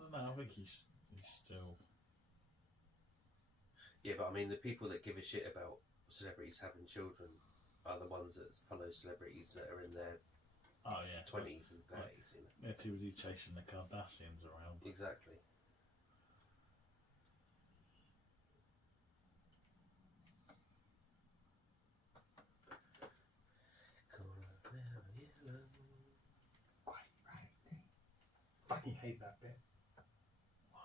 don't know. I think he's still. Yeah, but I mean, the people that give a shit about celebrities having children are the ones that follow celebrities that are in their 20s and 30s. You know? They're too busy chasing the Kardashians around. Exactly. Fucking hate that bit. What?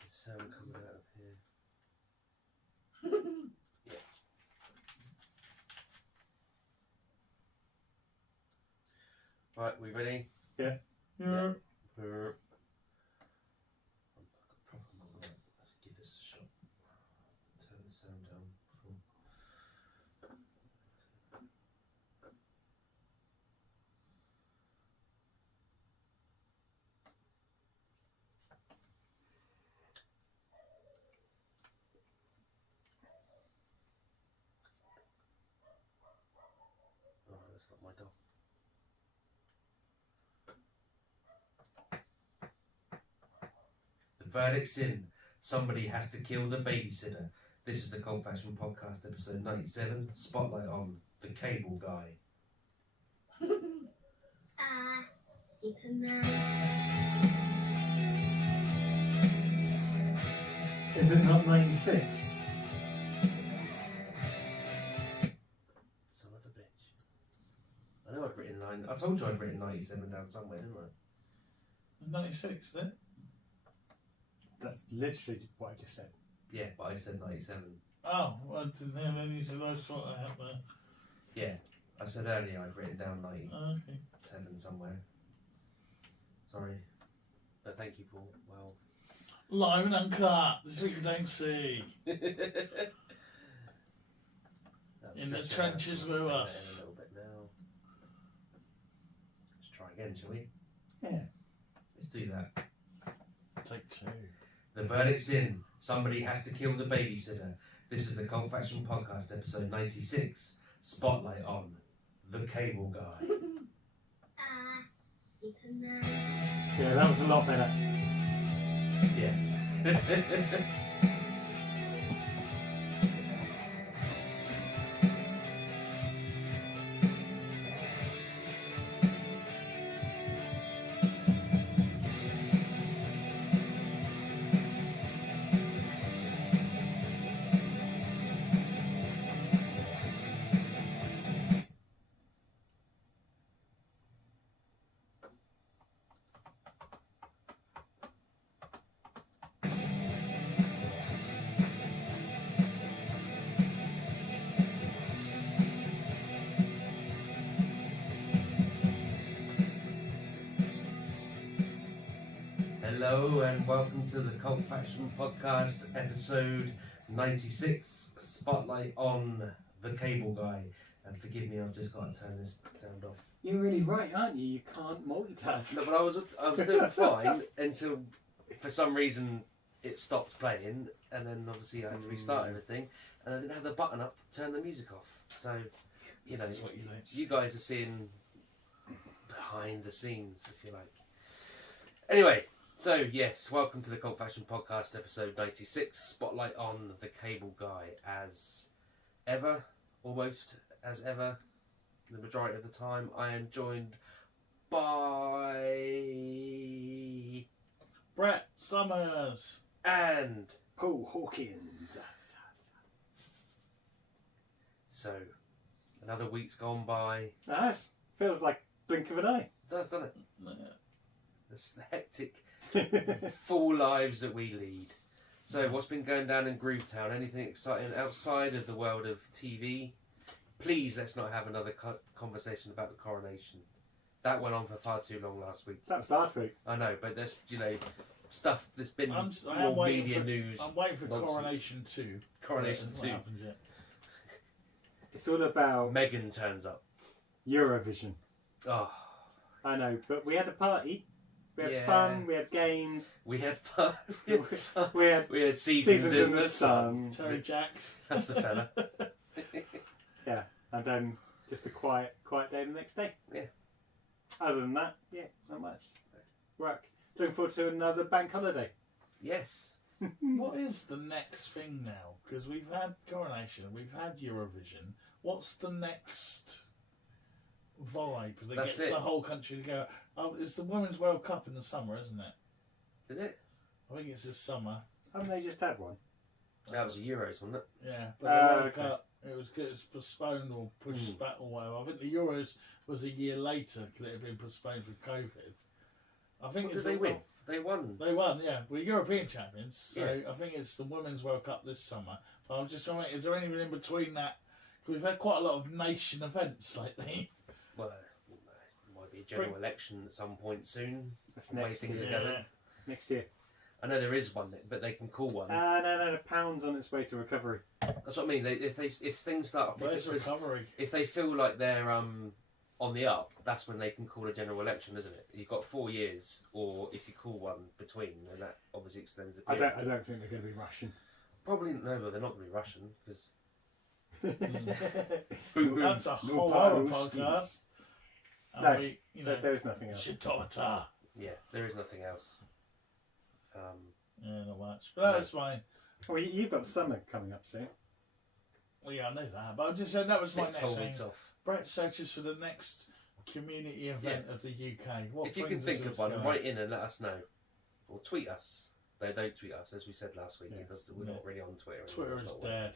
There's sound coming out of here. Yeah. Right, we ready? Yeah. Yeah. Let's give this a shot. Turn the sound down before. Oh, that's not my dog. The verdict's in. Somebody has to kill the babysitter. This is the Cold Fashion Podcast, episode 97. Spotlight on the cable guy. Superman. Is it not 96? Son of a bitch. I know I'd written nine. I told you I'd written 97 down somewhere, didn't I? 96, is it? That's literally what I just said. Yeah, but I said 97. Oh, well, then you said I thought I had there. Yeah, I said earlier I'd written down 97 Oh, okay. somewhere. Sorry. But thank you, Paul. Well. Live and uncut. This is what you don't see. In the trenches with us. A little bit now. Let's try again, shall we? Yeah. Let's do that. Take two. The verdict's in. Somebody has to kill the babysitter. This is the Cold Fashion Podcast, episode 96. Spotlight on the cable guy. Superman. Yeah, that was a lot better. Yeah. Hello and welcome to the Cold Fashion Podcast, episode 96, Spotlight on the cable guy. And forgive me, I've just got to turn this sound off. You're really right, aren't you? You can't multitask. No, but I was doing fine until, for some reason, it stopped playing, and then obviously I had to restart everything, and I didn't have the button up to turn the music off. So, you know, This is what you don't see. you guys are seeing behind the scenes, if you like. Anyway, so yes, welcome to the Cult Fashion Podcast, episode 96, Spotlight on the cable guy. As ever, almost as ever, the majority of the time, I am joined by Brett Summers. and Paul Hawkins. so another week's gone by. Nice. Feels like blink of an eye. It does, doesn't it? Yeah. It's the hectic, full lives that we lead. So, what's been going down in Groovetown? Anything exciting outside of the world of TV? Please, let's not have another conversation about the coronation. That went on for far too long last week. That was last week. I know, but there's, stuff that's been I am more waiting media for, news. I'm waiting for nonsense. Coronation 2. Coronation That's 2. what happens yet. It's all about Megan turns up. Eurovision. Oh, I know, but we had a party. We had Yeah. fun. We had games. we had fun. We had We had seasons in the sun. Terry Jacks. That's the fella. Yeah, and then just a quiet day the next day. Yeah. Other than that, yeah, not much. Work. Looking forward to another bank holiday. Yes. What is the next thing now? Because we've had Coronation, we've had Eurovision. What's the next vibe that That's gets it. the whole country to go? Oh, it's the Women's World Cup in the summer, isn't it? Is it? I think it's this summer. Haven't they just had one? That was the Euros, wasn't it? Yeah, but the World okay. Cup, it was postponed or pushed back or whatever. I think the Euros was a year later because it had been postponed for COVID. I think What it's did they win? They won. They won, yeah. We're European champions, so Yeah. I think it's the Women's World Cup this summer. But I'm just wondering, is there anything in between that? Because we've had quite a lot of nation events lately. Well, it might be a general election at some point soon. That's The way next things year. are going. Next year. I know there is one, but they can call one. No, the pound's on its way to recovery. That's what I mean. If things start, Where's recovery? if they feel like they're on the up, that's when they can call a general election, isn't it? You've got 4 years, or if you call one between, then that obviously extends the period. I don't think they're going to be Russian. Probably no, but they're not going to be Russian because boom, boom. That's a No whole other Paros. podcast. And No, we, you know, There's nothing else. shitota. Yeah, there is nothing else. Yeah, not much. But that's fine. Well, you've got summer coming up soon. Well, yeah, I know that. But I just said that was my 6 next whole thing. weeks off. Brett searches for the next community event of the UK. What If you can brings us think of all one, together? write in and let us know, or tweet us. They don't tweet us, as we said last week. Yeah. We're not really on Twitter. Twitter anymore, is it's not dead.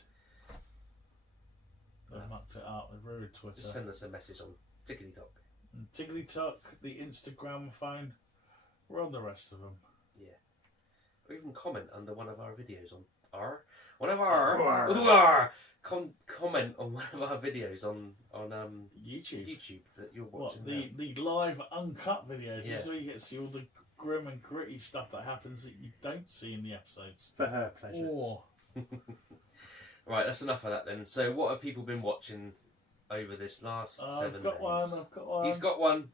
They've mucked it up. They've ruined Twitter. Just send us a message on Tickety Talk. And Tiggly Tuck, the Instagram phone. We're on the rest of them. Yeah. Or even comment under one of our videos on comment on one of our videos on YouTube. that you're What, watching. the live uncut videos? Yeah. So you get to see all the grim and gritty stuff that happens that you don't see in the episodes. For her pleasure. Or Right, that's enough of that then. So, what have people been watching over this last 7 I've got days? one. He's got one.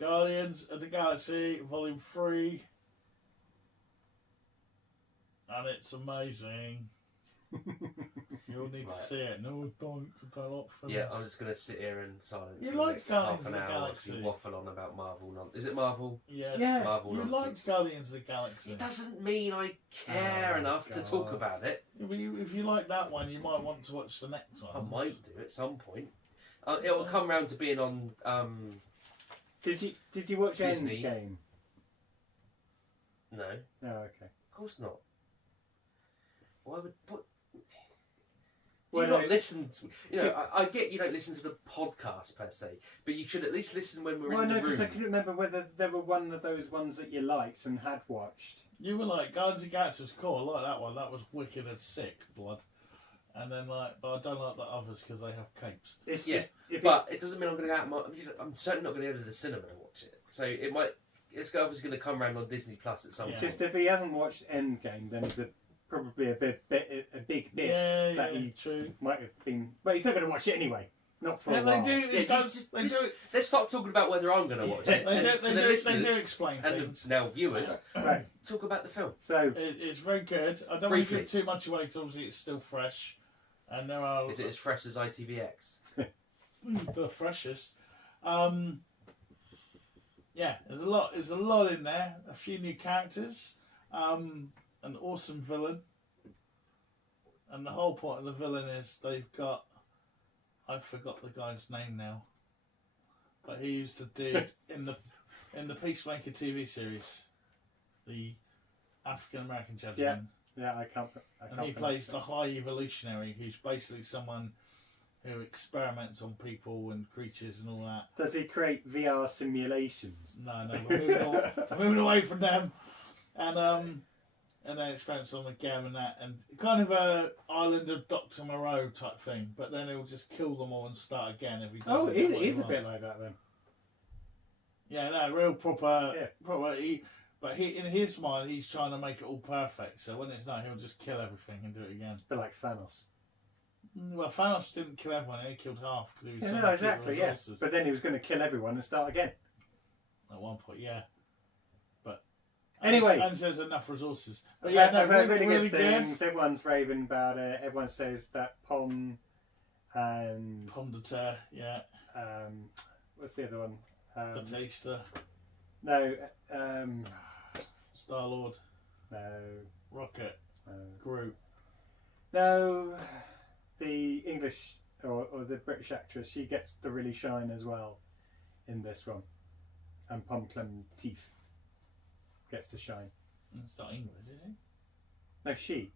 Guardians of the Galaxy Volume 3. And it's amazing. You'll need Right. to see it. No, don't. They're not finished. Yeah, I'm just going to sit here in silence. You for the liked next Guardians half of an the hour Galaxy. whilst you waffle on about Marvel. Is it Marvel? Yes. Yeah. Marvel You nonsense. liked Guardians of the Galaxy. It doesn't mean I care Oh, enough to talk God. about it. If you like that one, you might want to watch the next one. I might do at some point. It'll come round to being on. Did you watch Disney. Endgame? No, Oh, okay. of course not. Why would what? Well, You not no, listen to, you know, I get you don't listen to the podcast per se, but you should at least listen when we're Well, in no, the because room. I couldn't remember whether there were one of those ones that you liked and had watched. You were like, Guardians of the Galaxy was cool. I like that one. That was wicked and sick, blood. And then but I don't like the others because they have capes. It's Yeah, just if But it doesn't mean I'm going to go out. I'm certainly not going to go to the cinema and watch it. So it might. It's obviously going to come around on Disney Plus at some it's point. just if he hasn't watched Endgame, then it's probably a big bit Yeah, that he true. might have been. But he's not going to watch it anyway. Not for Yeah, a they while. do. Yeah, It does. They do. Let's stop talking about whether I'm going to watch it. They And do. for They the do. listeners They do explain and things. the now viewers, Right. talk about the film. So It's very good. I don't want to Briefly. give too much away because obviously it's still fresh, and there are Is it as fresh as ITVX? the freshest. Yeah, there's a lot in there. A few new characters, an awesome villain, and the whole point of the villain is they've got. I forgot the guy's name now, but he used to do in the Peacemaker TV series, the African American gentleman. yeah, I can't. And he plays the high evolutionary, who's basically someone who experiments on people and creatures and all that. Does he create VR simulations? No, we're moving away from them, and then experiments on them again and that, and kind of a Island of Dr. Moreau type thing. But then he'll just kill them all and start again if he does. Oh, it it what he is a bit wants. like that then. Yeah, no, real proper. Yeah. Proper. But in his mind, he's trying to make it all perfect. So when it's not, he'll just kill everything and do it again. They're like Thanos. Well, Thanos didn't kill everyone; he killed half because he was Yeah, trying no, to keep exactly, yeah. resources. But then he was going to kill everyone and start again. At one point, yeah. But Anyway. and there's enough resources. But yeah, no, I've heard really good things. Everyone's raving about it. Everyone says that Pom and Pom de terre, yeah. what's the other one? Batista. No. Star Lord, No. Rocket, No. Groot. No. The English or the British actress, she gets to really shine as well in this one. And Pom Teeth gets to shine. It's not England, is it? No, she.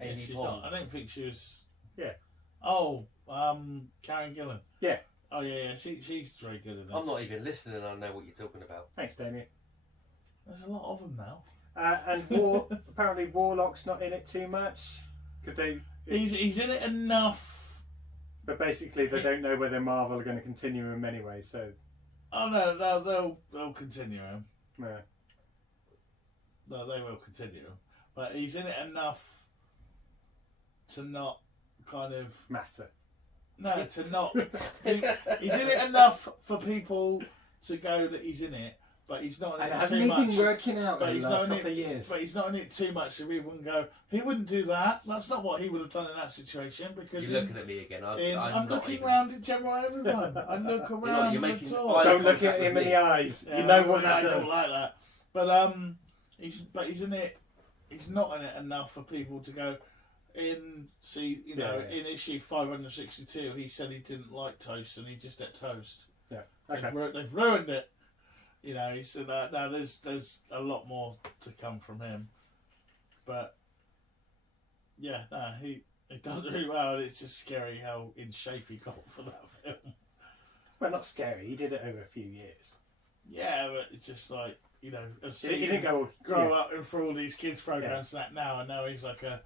Yeah, Amy she's Pond. not. I don't think she was. Yeah. Oh, Karen Gillan. Yeah. Oh yeah. She's very good in this. I'm not even listening. I know what you're talking about. Thanks, Damien. There's a lot of them now. And apparently Warlock's not in it too much because He's in it enough. but basically they don't know whether Marvel are going to continue him anyway. So Oh no, they'll continue him. yeah. No, they will continue him. But he's in it enough to not kind of Matter. no to not. He's in it enough for people to go that he's in it, but he's not in And it hasn't too he much. been working out But in he's the not last in couple it. of years? But he's not in it too much, so people can go. He wouldn't do that. That's not what he would have done in that situation. Because You're looking at me again. I'm not looking even... around in general everyone. I look around. you're and making talk. eye Don't look contact at him with in me. the eyes. Yeah, You know what I that don't does. like that. But he's in it. He's not in it enough for people to go in. See, Yeah. in issue 562, he said he didn't like toast and he just ate toast. Yeah. Okay. They've ruined it. He said that now there's a lot more to come from him. But yeah, he does really well. It's just scary how in shape he got for that film. Well, not scary. He did it over a few years. Yeah, but it's just like He didn't go grow up and through all these kids programs and that now, and now he's like a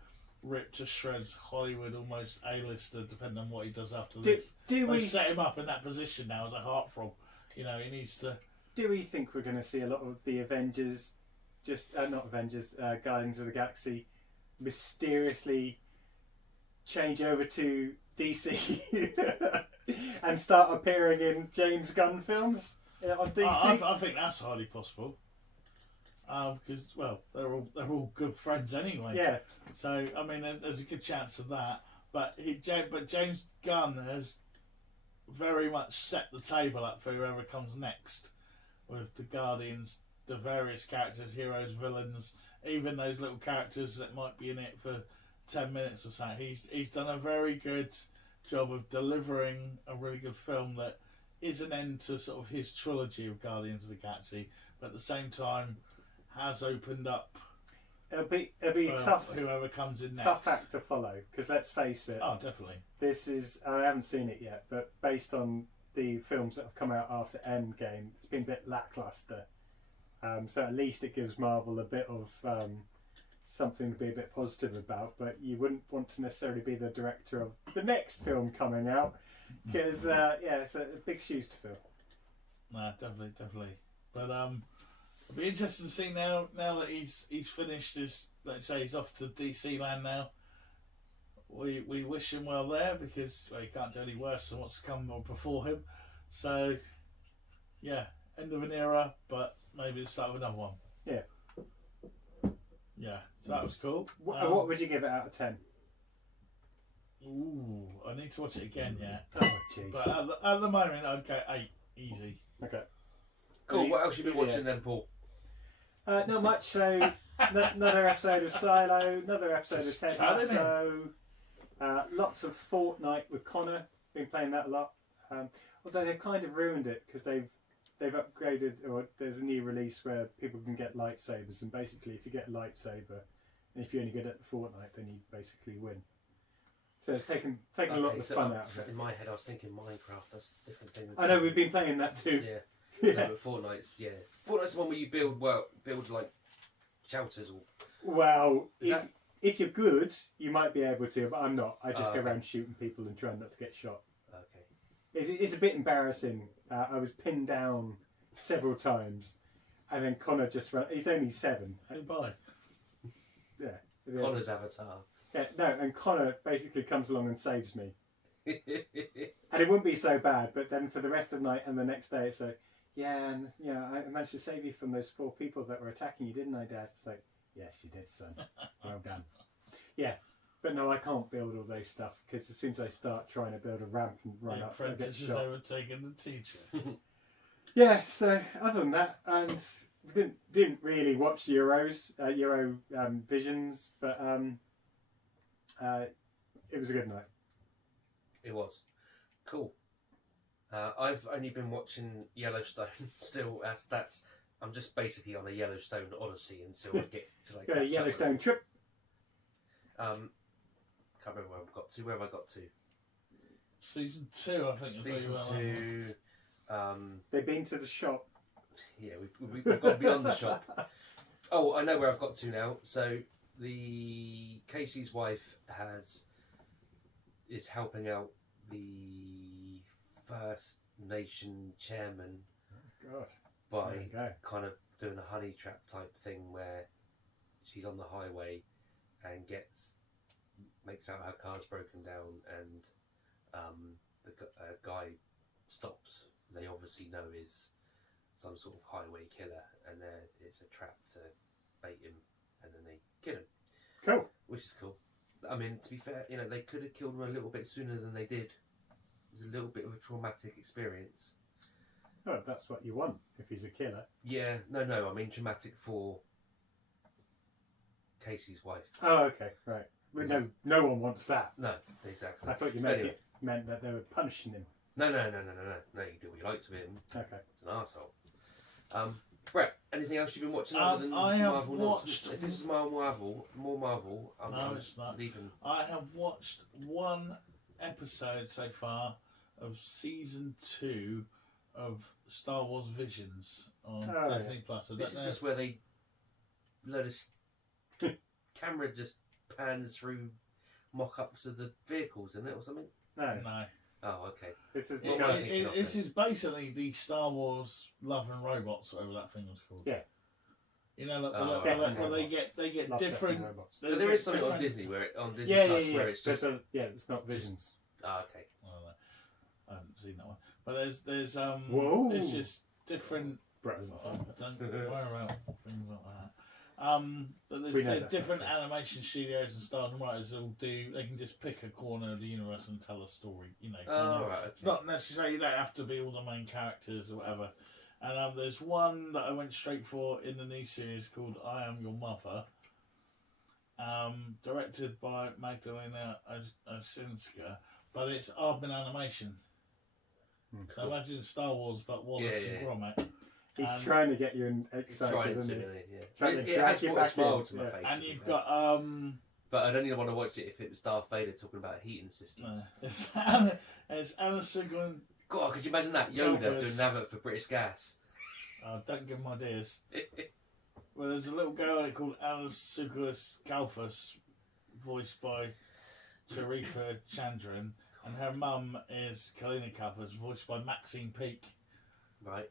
ripped to shreds Hollywood almost A-lister, depending on what he does after this. Do They we set him up in that position now as a heartthrob. He needs to. do we think we're going to see a lot of the Avengers, not Avengers, Guardians of the Galaxy, mysteriously change over to DC and start appearing in James Gunn films on DC? I think that's highly possible. Because they're all good friends anyway. Yeah. So I mean, there's a good chance of that. But James Gunn has very much set the table up for whoever comes next, with the Guardians, the various characters, heroes, villains, even those little characters that might be in it for 10 minutes or so. He's done a very good job of delivering a really good film that is an end to sort of his trilogy of Guardians of the Galaxy, but at the same time has opened up. It'll be tough. Whoever comes in next. Tough act to follow, because let's face it. Oh, definitely. This is, I haven't seen it yet, but based on the films that have come out after Endgame, it's been a bit lackluster. So at least it gives Marvel a bit of something to be a bit positive about. But you wouldn't want to necessarily be the director of the next film coming out, because it's a big shoes to fill. Nah, definitely. But it'll be interesting to see now that he's finished his. Let's say he's off to DC land now. We wish him well there, because he can't do any worse than what's come before him. So yeah, end of an era, but maybe the start of another one. Yeah. Yeah, so that was cool. What would you give it out of 10? Ooh, I need to watch it again. Yeah. Oh jeez. But at the moment, I'd go 8, easy. Okay. Cool. What else you been Easier. watching then, Paul? Not much. So another episode of Silo, another episode of Ted Just Lasso. Lots of Fortnite with Connor. Been playing that a lot. Although they've kind of ruined it, because they've upgraded, or there's a new release where people can get lightsabers, and basically if you get a lightsaber, and if you're only good at Fortnite, then you basically win. So it's taken a lot of the fun out of it. In my head, I was thinking Minecraft. That's a different thing. I know we've been playing that too. Yeah. Yeah. No, but Fortnite's Fortnite's the one where you build like shelters or. Well, Is that- if you're good, you might be able to, but I'm not. I just go Okay. around shooting people and trying not to get shot. Okay. It's a bit embarrassing. I was pinned down several times, and then Connor just ran. He's only 7. Who by? Yeah. Connor's avatar. Yeah, no, and Connor basically comes along and saves me. And it wouldn't be so bad, but then for the rest of the night and the next day, it's like, yeah, and I managed to save you from those 4 people that were attacking you, didn't I, Dad? It's like, yes, you did, son. Well done. Yeah, but no, I can't build all those stuff, because as soon as I start trying to build a ramp and run The up, I get apprentice has shot. overtaken the teacher. Yeah. So other than that, and didn't really watch Euro Visions, but it was a good night. It was cool. I've only been watching Yellowstone still. That's I'm just basically on a Yellowstone odyssey until I get to like Got a catch up Yellowstone with trip. it. Can't remember where I've got to. Where have I got to? Season 2, I think. Is Season very well. 2. They've been to the shop. Yeah, we've gone beyond the shop. Oh, I know where I've got to now. So the Casey's wife is helping out the First Nation chairman God. by There you go. kind of doing a honey trap type thing where she's on the highway and makes out her car's broken down, and the guy stops. They obviously know is some sort of highway killer, and it's a trap to bait him, and then they kill him. Cool. Which is cool. I mean, to be fair, they could have killed him a little bit sooner than they did. It was a little bit of a traumatic experience. Oh, that's what you want if he's a killer. Yeah, no, I mean traumatic for Casey's wife. Oh, okay, right. Well, no one wants that. No, exactly. I thought you Anyway. it meant that they were punishing him. No. You do what you like to him. Okay. He's an arsehole. Brett, anything else you've been watching other than I have Marvel watched- nonsense? If this is more Marvel, I'm it's not. leaving. I have watched one episode so far of season 2 of Star Wars Visions on Oh, Disney Plus. I This don't is know. just where they let us camera just pans through mock-ups of the vehicles, isn't it, or something? No, No. Oh, okay. this is the What guy. am I thinking of This then? is basically the Star Wars Love and Robots, whatever that thing was called. Yeah. You know, like, Oh, where Robots. they get Love, Death, different. and Robots. they But there get is something on different- Disney Disney Yeah, Plus yeah. where it's just it's not Visions. okay. I haven't seen that one, but there's Whoa. it's just different. Brothers and sisters. Don't worry about things like that. But We there's know that's different not true. animation studios and stars and writers that will do. They can just pick a corner of the universe and tell a story. You know, Oh, right. it's not necessarily, you don't have to be all the main characters or whatever. And there's one that I went straight for in the new series called I Am Your Mother, directed by Magdalena Osinska, but it's Aardman Animation. So imagine Star Wars, but Wallace Yeah, and yeah. Gromit. He's And- trying to get you He's excited, trying to, isn't he? isn't he? Yeah. Trying to It drag has you brought a back smile in, to my yeah. face. And to be you've fair. got But I'd only want to watch it if it was Darth Vader talking about heating systems. it's Anna Sigmund. God, could you imagine that? Yoda Calvus. doing an advert for British Gas. Don't give him ideas. Well, there's a little girl in it called Anna Sigurus Kalfus, voiced by Sharifa Chandran, and her mum is Kalina Kalfus, voiced by Maxine Peake. Right.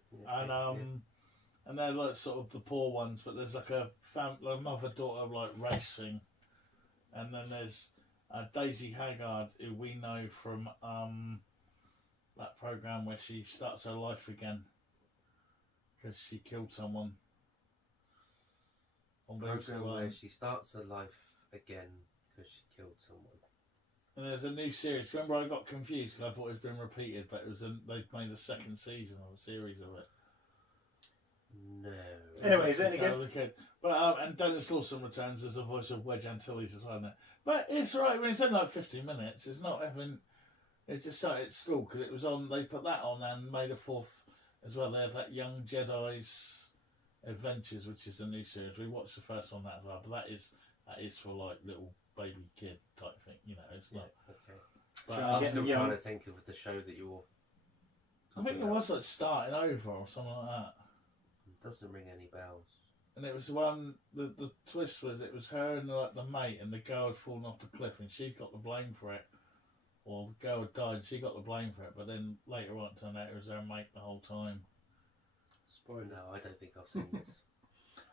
And they're like sort of the poor ones, but there's like a mother-daughter like race thing, and then there's Daisy Haggard, who we know from that program where she starts her life again because she killed someone. On BBC Program One. where she starts her life again because she killed someone. And there's a new series. Remember, I got confused because I thought it was been repeated, but it was they've made a second season or a series of it. No. Anyway, is it any good? Okay. But and Dennis Lawson returns as the voice of Wedge Antilles as well. Isn't it? But it's all right. I mean, it's only like 15 minutes. It's not even. It just started at school because it was on. They put that on and made a fourth as well. They had that Young Jedi's Adventures, which is a new series. We watched the first one that as well, but that is for like little baby kid type thing. You know, it's Yeah, not. okay. But, Trying to I'm get still them young. trying to think of the show that you're. I think it was like Starting Over or something like that. It doesn't ring any bells. And it was the one. The twist was it was her and like the mate, and the girl had fallen off the cliff, and she got the blame for it. Or the girl had died, and she got the blame for it. But then later on, it turned out it was her mate the whole time. Spoilers. No, I don't think I've seen this.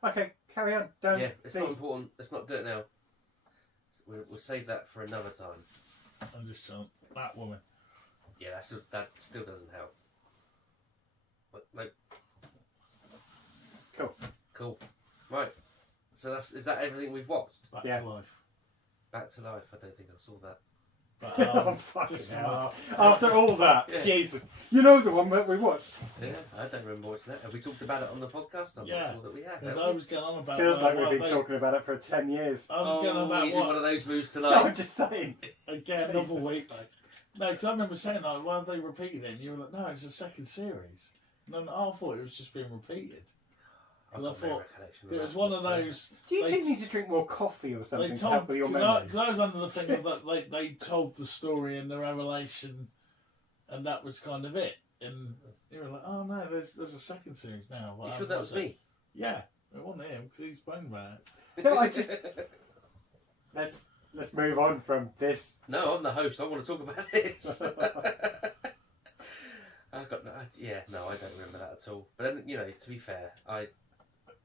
Okay, carry on. Don't. Yeah, it's not please. important. Let's not do it now. We'll save that for another time. I'm just saying that woman. Yeah, that still doesn't help. But no. Cool. Right. So is that everything we've watched? Back Yeah. to life. Back to Life. I don't think I saw that. But, Oh, fucking just hell. After all that, Yeah. Jesus. You know the one that we watched. Yeah, I don't remember watching that. Have we talked about it on the podcast? I'm Yeah. not sure that we have. Because have I we? was going on about Feels like what we've been they- talking about it for 10 years. I was going on about he's in one what of those moves No, tonight. I'm just saying. again Jesus another week. Christ. No, because I remember saying like, why have they repeated it? And you were like, no, it's a second series. And then I thought it was just being repeated. I've And I got no thought recollection it of was that one of whatsoever. those. Do you They- two need to drink more coffee or They something to told help with your because memories? I was under the thing that they told the story and the revelation, and that was kind of it. And you were like, oh no, there's a second series now. But You I sure that was watched it. me? Yeah, it wasn't him because he's spoken about it. No, I just- Let's move on from this. No, I'm the host. I want to talk about this. I don't remember that at all. But then, to be fair, I'm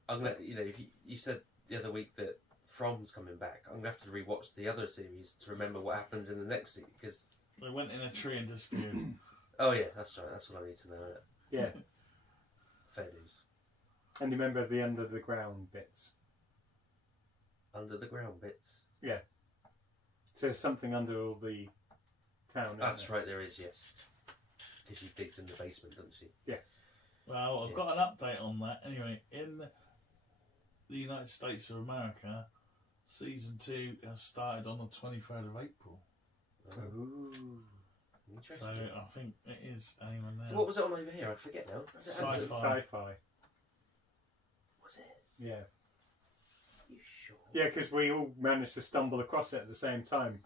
gonna, if you said the other week that From's coming back, I'm gonna have to rewatch the other series to remember what happens in the next series. Because They went in a tree and disappeared. oh yeah, that's right. That's what I need to know. Isn't it? Yeah. Fair dues. And you remember the under the ground bits? Under the ground bits. So there's something under all the town. isn't That's there? right. There is, yes. Because she digs in the basement, doesn't she? Well, I've Yeah. got an update on that. Anyway, in the United States of America, season 2 has started on the 23rd of April. Oh, Ooh. So interesting. I think it is anyone there. So what was it on over here? I forget now. Was it Sci-fi. Amazon? Sci-fi. Was it? Yeah. You sure? Yeah, because we all managed to stumble across it at the same time.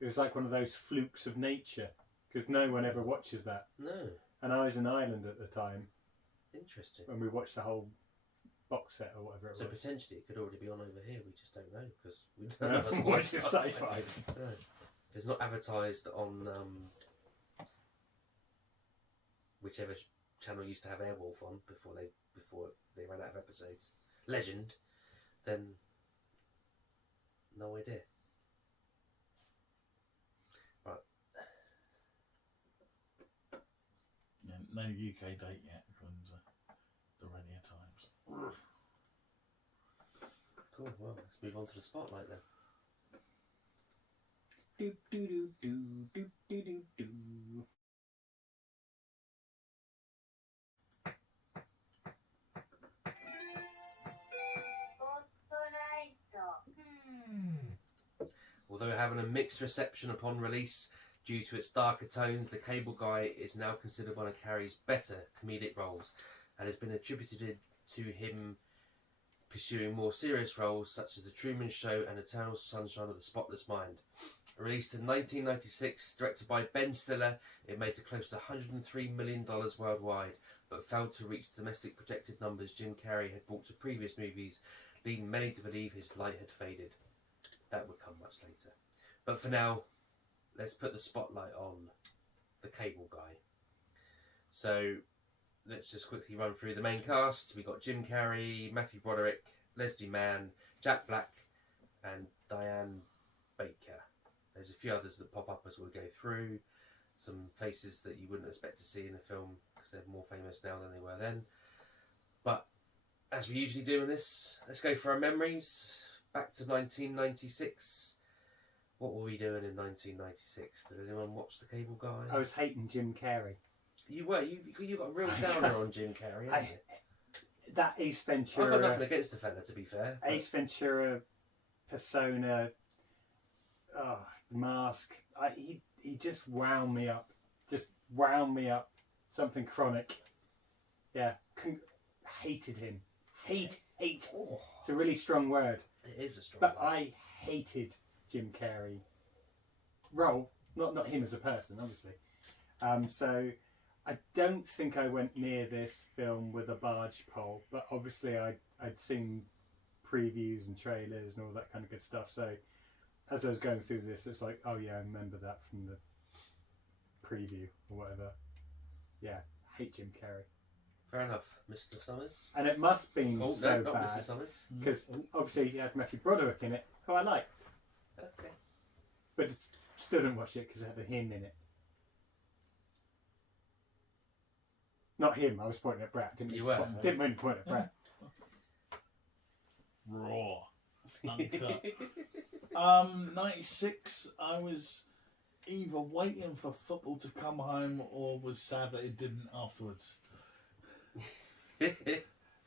It was like one of those flukes of nature, because no one ever watches that. No. And I was in Ireland at the time Interesting. when we watched the whole box set or whatever it So was. potentially it could already be on over here. We just don't know because we No, none of us watched the sci-fi. sci-fi. No. It's not advertised on whichever channel used to have Airwolf on before they ran out of episodes. Legend. Then no idea. Right. Yeah, no UK date yet, according to the Radio Times. Cool. Well, let's move on to the spotlight then. Do do do do do do do do. Although having a mixed reception upon release due to its darker tones, The Cable Guy is now considered one of Carrey's better comedic roles and has been attributed to him pursuing more serious roles such as The Truman Show and Eternal Sunshine of the Spotless Mind. Released in 1996, directed by Ben Stiller, it made to close to $103 million worldwide, but failed to reach the domestic projected numbers Jim Carrey had brought to previous movies, leading many to believe his light had faded. That would come much later. But for now, let's put the spotlight on The Cable Guy. So, let's just quickly run through the main cast. We got Jim Carrey, Matthew Broderick, Leslie Mann, Jack Black, and Diane Baker. There's a few others that pop up as we go through. Some faces that you wouldn't expect to see in a film because they're more famous now than they were then. But as we usually do in this, let's go for our memories. Back to 1996. What were we doing in 1996? Did anyone watch The Cable Guy? I was hating Jim Carrey. You were. You got a real downer on Jim Carrey, haven't you? That Ace I've got Ventura, nothing against the fella, to be fair. but- Ace Ventura persona, mask. He just wound me up. Just wound me up. Something chronic. Yeah, hated him. Hate. Oh, It's a really strong word. it is a strong But word. I hated Jim Carrey role, not him as a person, obviously. So I don't think I went near this film with a barge pole, but obviously I'd seen previews and trailers and all that kind of good stuff. So as I was going through this, it's like, oh yeah, I remember that from the preview or whatever. Yeah, hate Jim Carrey. Fair enough, Mr. Summers. And it must have been Oh, so no, not Mr. bad Summers. because obviously he had Matthew Broderick in it, who I liked. Okay. But still didn't watch it because it had a him in it. Not him, I was pointing at Brett. Didn't You mean to were. point- Didn't mean to point at Brett. Raw. Uncut. 96, I was either waiting for football to come home or was sad that it didn't afterwards.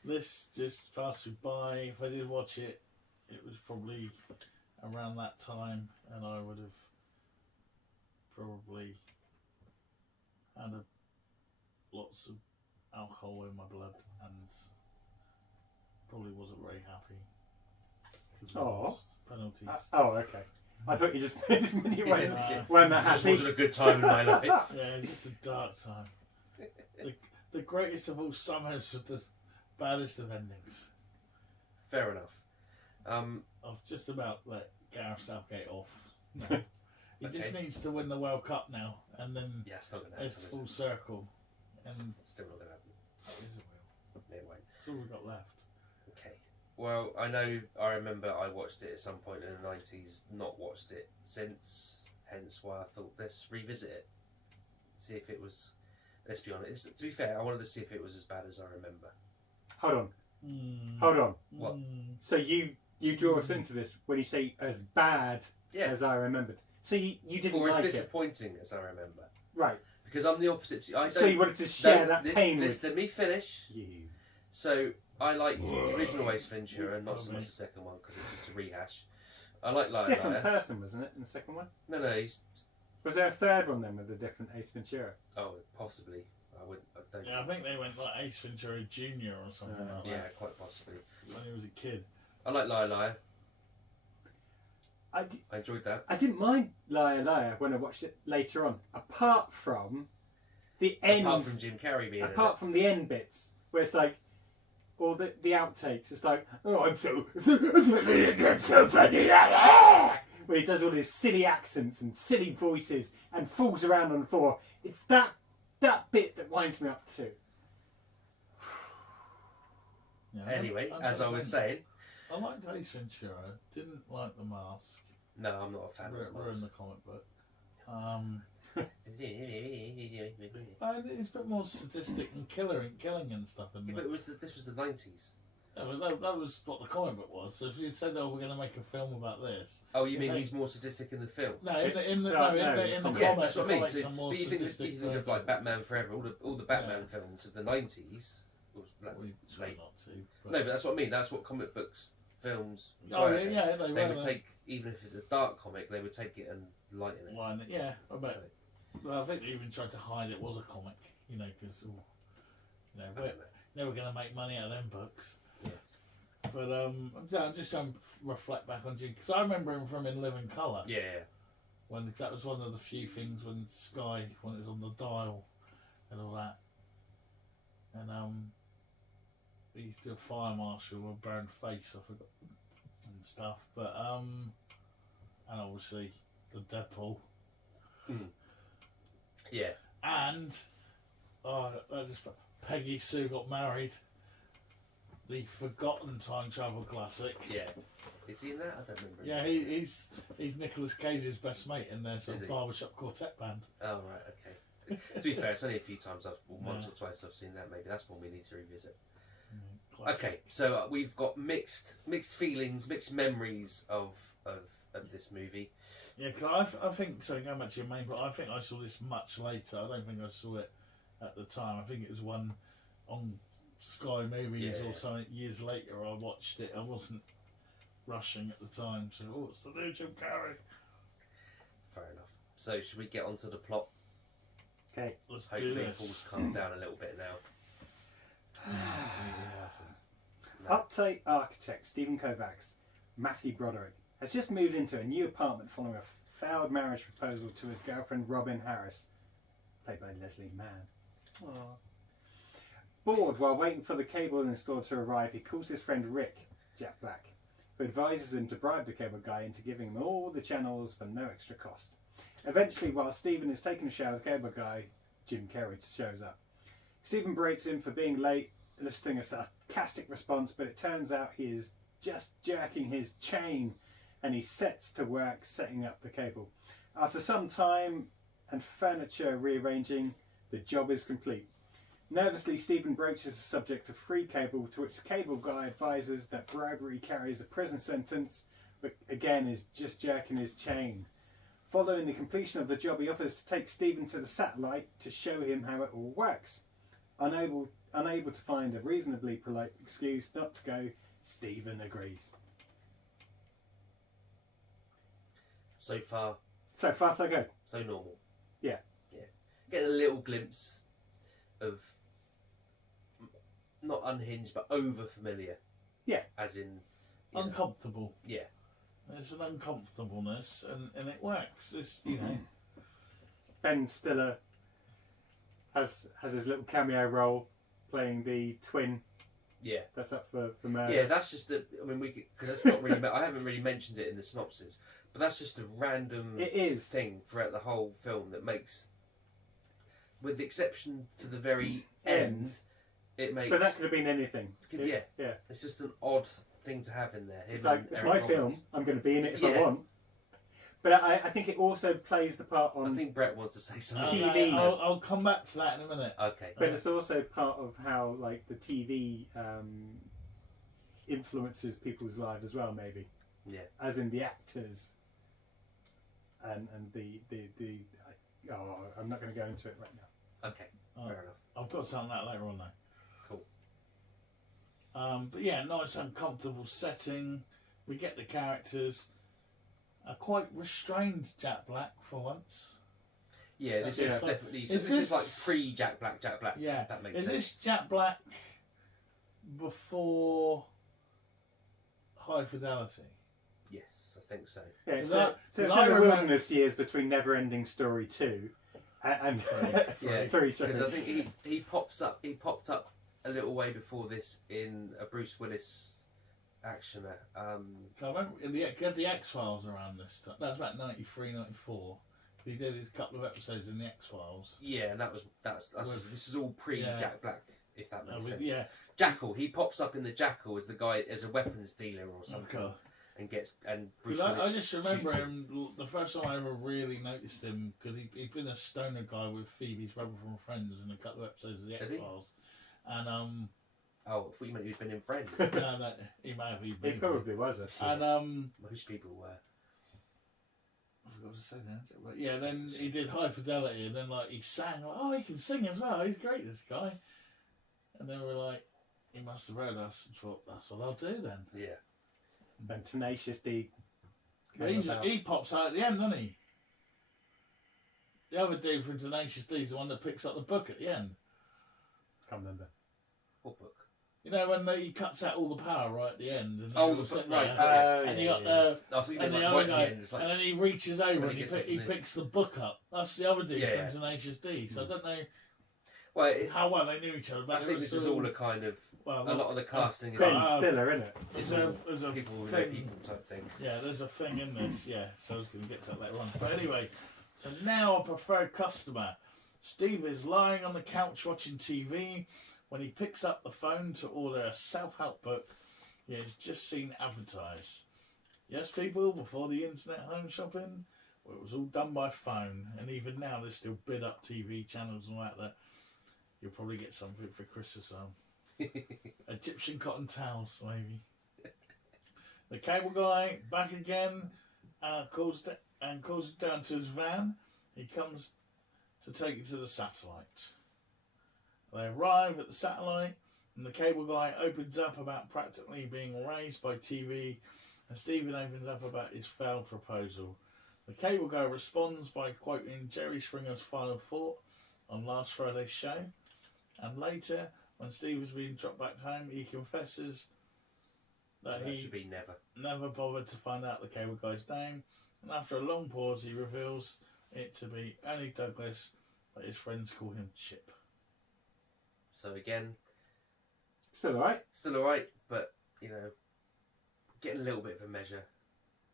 This just passed me by. If I did watch it, it was probably around that time, and I would have probably had lots of alcohol in my blood and probably wasn't very happy. Because we lost penalties. Okay. I thought you just when you weren't This happy. wasn't a good time in my life. Yeah, it's just a dark time. The greatest of all summers with the baddest of endings. Fair enough. I've just about let Gareth Southgate off. No. He just needs to win the World Cup now, and then It's not going to happen. it's full circle. And It's still not going to happen. it will. It won't. That's all we've got left. Okay. Well, I remember I watched it at some point in the 90s, not watched it since, hence why I thought, let's revisit it. See if it was, let's be honest, to be fair, I wanted to see if it was as bad as I remember. Hold on. What? So you draw us into this when you say as bad as I remembered. So you didn't or like as it. disappointing as I remember. Right. Because I'm the opposite to you. I don't, So you wanted to share that pain with Let me finish. you. So I liked the original Ace Ventura and not so much the second one because it's just a rehash. I like Liar Different Liar. person, wasn't it, in the second one? No, he's... Was there a third one then with a different Ace Ventura? Oh, possibly. I don't... Yeah, I think they went like Ace Ventura Jr. or something like Yeah, that quite possibly. when he was a kid. I like Liar Liar. I enjoyed that. I didn't mind Liar Liar when I watched it later on, apart from the end. Apart from Jim Carrey being apart from the end bits where it's like all the outtakes. It's like, oh, I'm so funny, where he does all his silly accents and silly voices and falls around on the floor. It's that bit that winds me up too. Yeah, Anyway, as I was saying, I liked Ace Ventura. Didn't like The Mask. no, I'm not a fan of Ruined the comic book. And it's a bit more sadistic and killing and stuff. And but this was the 90s. yeah, but that was what the comic book was. So if you said, "Oh, we're going to make a film about this," Oh, you mean he's more sadistic in the film? no, in the Yeah, comic, that's what I mean. comics So, are more but you think sadistic of like Batman Forever, all the Batman films of the 90s. We try not to. No, but that's what I mean. That's what comic books, films. Oh were. yeah, They would take, even if it's a dark comic, they would take it and lighten it. One, yeah, I bet. So, Well, I think they even tried to hide it was a comic, because I we're don't know. never going to make money out of them books. Yeah. But I'm just trying to reflect back on Jim, because I remember him from In Living Colour. Yeah. When that was one of the few things when Sky, when it was on the dial, and all that, and he used to do a fire marshal with a burned face, I forgot, and stuff. But and obviously the Deadpool. Yeah. And Peggy Sue Got Married, the forgotten time travel classic. Yeah. Is he in that? I don't remember. Yeah, he's Nicolas Cage's best mate in their sort of barbershop quartet band. Oh right, okay. To be fair, it's only a few times once or twice I've seen that. Maybe that's one we need to revisit. Classic. Okay, so we've got mixed feelings, mixed memories of this movie. Yeah, because I think, so going back to your main point, I think I saw this much later. I don't think I saw it at the time. I think it was one on Sky Movies or something years later I watched it. I wasn't rushing at the time, so it's the new Jim Carrey. Fair enough. So should we get onto the plot? Okay. Let's Hopefully do it this. all's calmed down a little bit now. Uptight architect Stephen Kovacs, Matthew Broderick, has just moved into a new apartment following a failed marriage proposal to his girlfriend Robin Harris, played by Leslie Mann. Aww. Bored while waiting for the cable installer to arrive, he calls his friend Rick, Jack Black, who advises him to bribe the cable guy into giving him all the channels for no extra cost. Eventually, while Stephen is taking a shower, the cable guy, Jim Carrey, shows up. Stephen berates him for being late, eliciting a sarcastic response, but it turns out he is just jerking his chain, and he sets to work setting up the cable. After some time and furniture rearranging, the job is complete. Nervously, Stephen broaches the subject of free cable, to which the cable guy advises that bribery carries a prison sentence, but again is just jerking his chain. Following the completion of the job, he offers to take Stephen to the satellite to show him how it all works. Unable to find a reasonably polite excuse not to go, Stephen agrees. So far, So far, so good. so normal. Yeah. Yeah. Getting a little glimpse of not unhinged, but over familiar. Yeah. As in you know, Uncomfortable. yeah. There's an uncomfortableness, and it works. It's, you know. Ben Stiller has his little cameo role playing the twin Yeah. that's up for murder. Yeah, that's just a. I mean, because that's not really. I haven't really mentioned it in the synopsis, but that's just a random It is. thing throughout the whole film that makes, with the exception for the very end, it makes. But that could have been anything. Yeah. Yeah. It's just an odd thing to have in there. It's Him like, and it's Eric my Roberts. film, I'm going to be in it if Yeah. I want. But I think it also plays the part I on... think Brett wants to say something. TV. I'll come back to that in a minute. Okay. But it's also part of how, like, the TV influences people's lives as well, maybe. Yeah. As in the actors and the I'm not going to go into it right now. Okay. Fair enough. I've got something like that later on though. Cool. But yeah, nice uncomfortable setting. We get the characters. A quite restrained Jack Black for once. Yeah, this Yeah. is definitely. Is This is like this- pre Jack Black. Yeah. If that makes Is sense. this Jack Black before High Fidelity? Yes, I think so. Yeah, Is so, that- so it's I in the remember- wilderness years between Neverending Story 2 and Yeah, 3, sorry. because I think he pops up. He popped up a little way before this in a Bruce Willis action. I remember he had the X-Files around this time. That was about 93, 94. He did his couple of episodes in the X-Files. Yeah, and that's With- this is all pre yeah. Jack Black, if that makes sense. Yeah. Jackal. He pops up in the Jackal as the guy as a weapons dealer or something, Okay. and Bruce 'Cause Willis. I just remember shoots him, the first time I ever really noticed him, because he'd been a stoner guy with Phoebe's brother from Friends in a couple of episodes of the Had he? X-Files. And, Oh, I thought you meant he'd been in Friends. no, he may have It been. probably was, actually. And, Most people were. I forgot to say that. But yeah, then he did High Fidelity, and then like he sang. Like, oh, he can sing as well. He's great, this guy. And then we're like, he must have heard us and thought, that's what I'll do then. Yeah. And Tenacious D. But he pops out at the end, doesn't he? The other dude from Tenacious D is the one that picks up the book at the end. Can't remember. What book? You know when he cuts out all the power right at the end. And Oh, they're all the book, sitting right. there, Oh, and yeah, you got yeah. the. I think And like the right other at the guy, end. It's like, and then he reaches over when and he he, gets he up from the- picks the book up. That's the other dude Yeah, from Tenacious D. So I don't know well, how well they knew each other. But I think this is all a kind of well, a lot of the casting is Ben Uh, Stiller, innit? there's a people who know thing. people type thing. Yeah, there's a thing in this. Yeah, so I was going to get to that later on. But anyway, so now a preferred customer. Steve is lying on the couch watching TV when he picks up the phone to order a self-help book he has just seen advertised. Yes, people, before the internet home shopping, well, it was all done by phone, and even now there's still bid up TV channels and all that you'll probably get something for Christmas. Egyptian cotton towels, maybe. The cable guy back again, calls it down to his van. He comes to take it to the satellite. They arrive at the satellite, and the cable guy opens up about practically being raised by TV, and Stephen opens up about his failed proposal. The cable guy responds by quoting Jerry Springer's final thought on last Friday's show, and later, when Steve is being dropped back home, he confesses that That he should be never. never bothered to find out the cable guy's name, and after a long pause, he reveals it to be only Douglas, but his friends call him Chip. So again, Still alright. still alright, but you know, getting a little bit of a measure.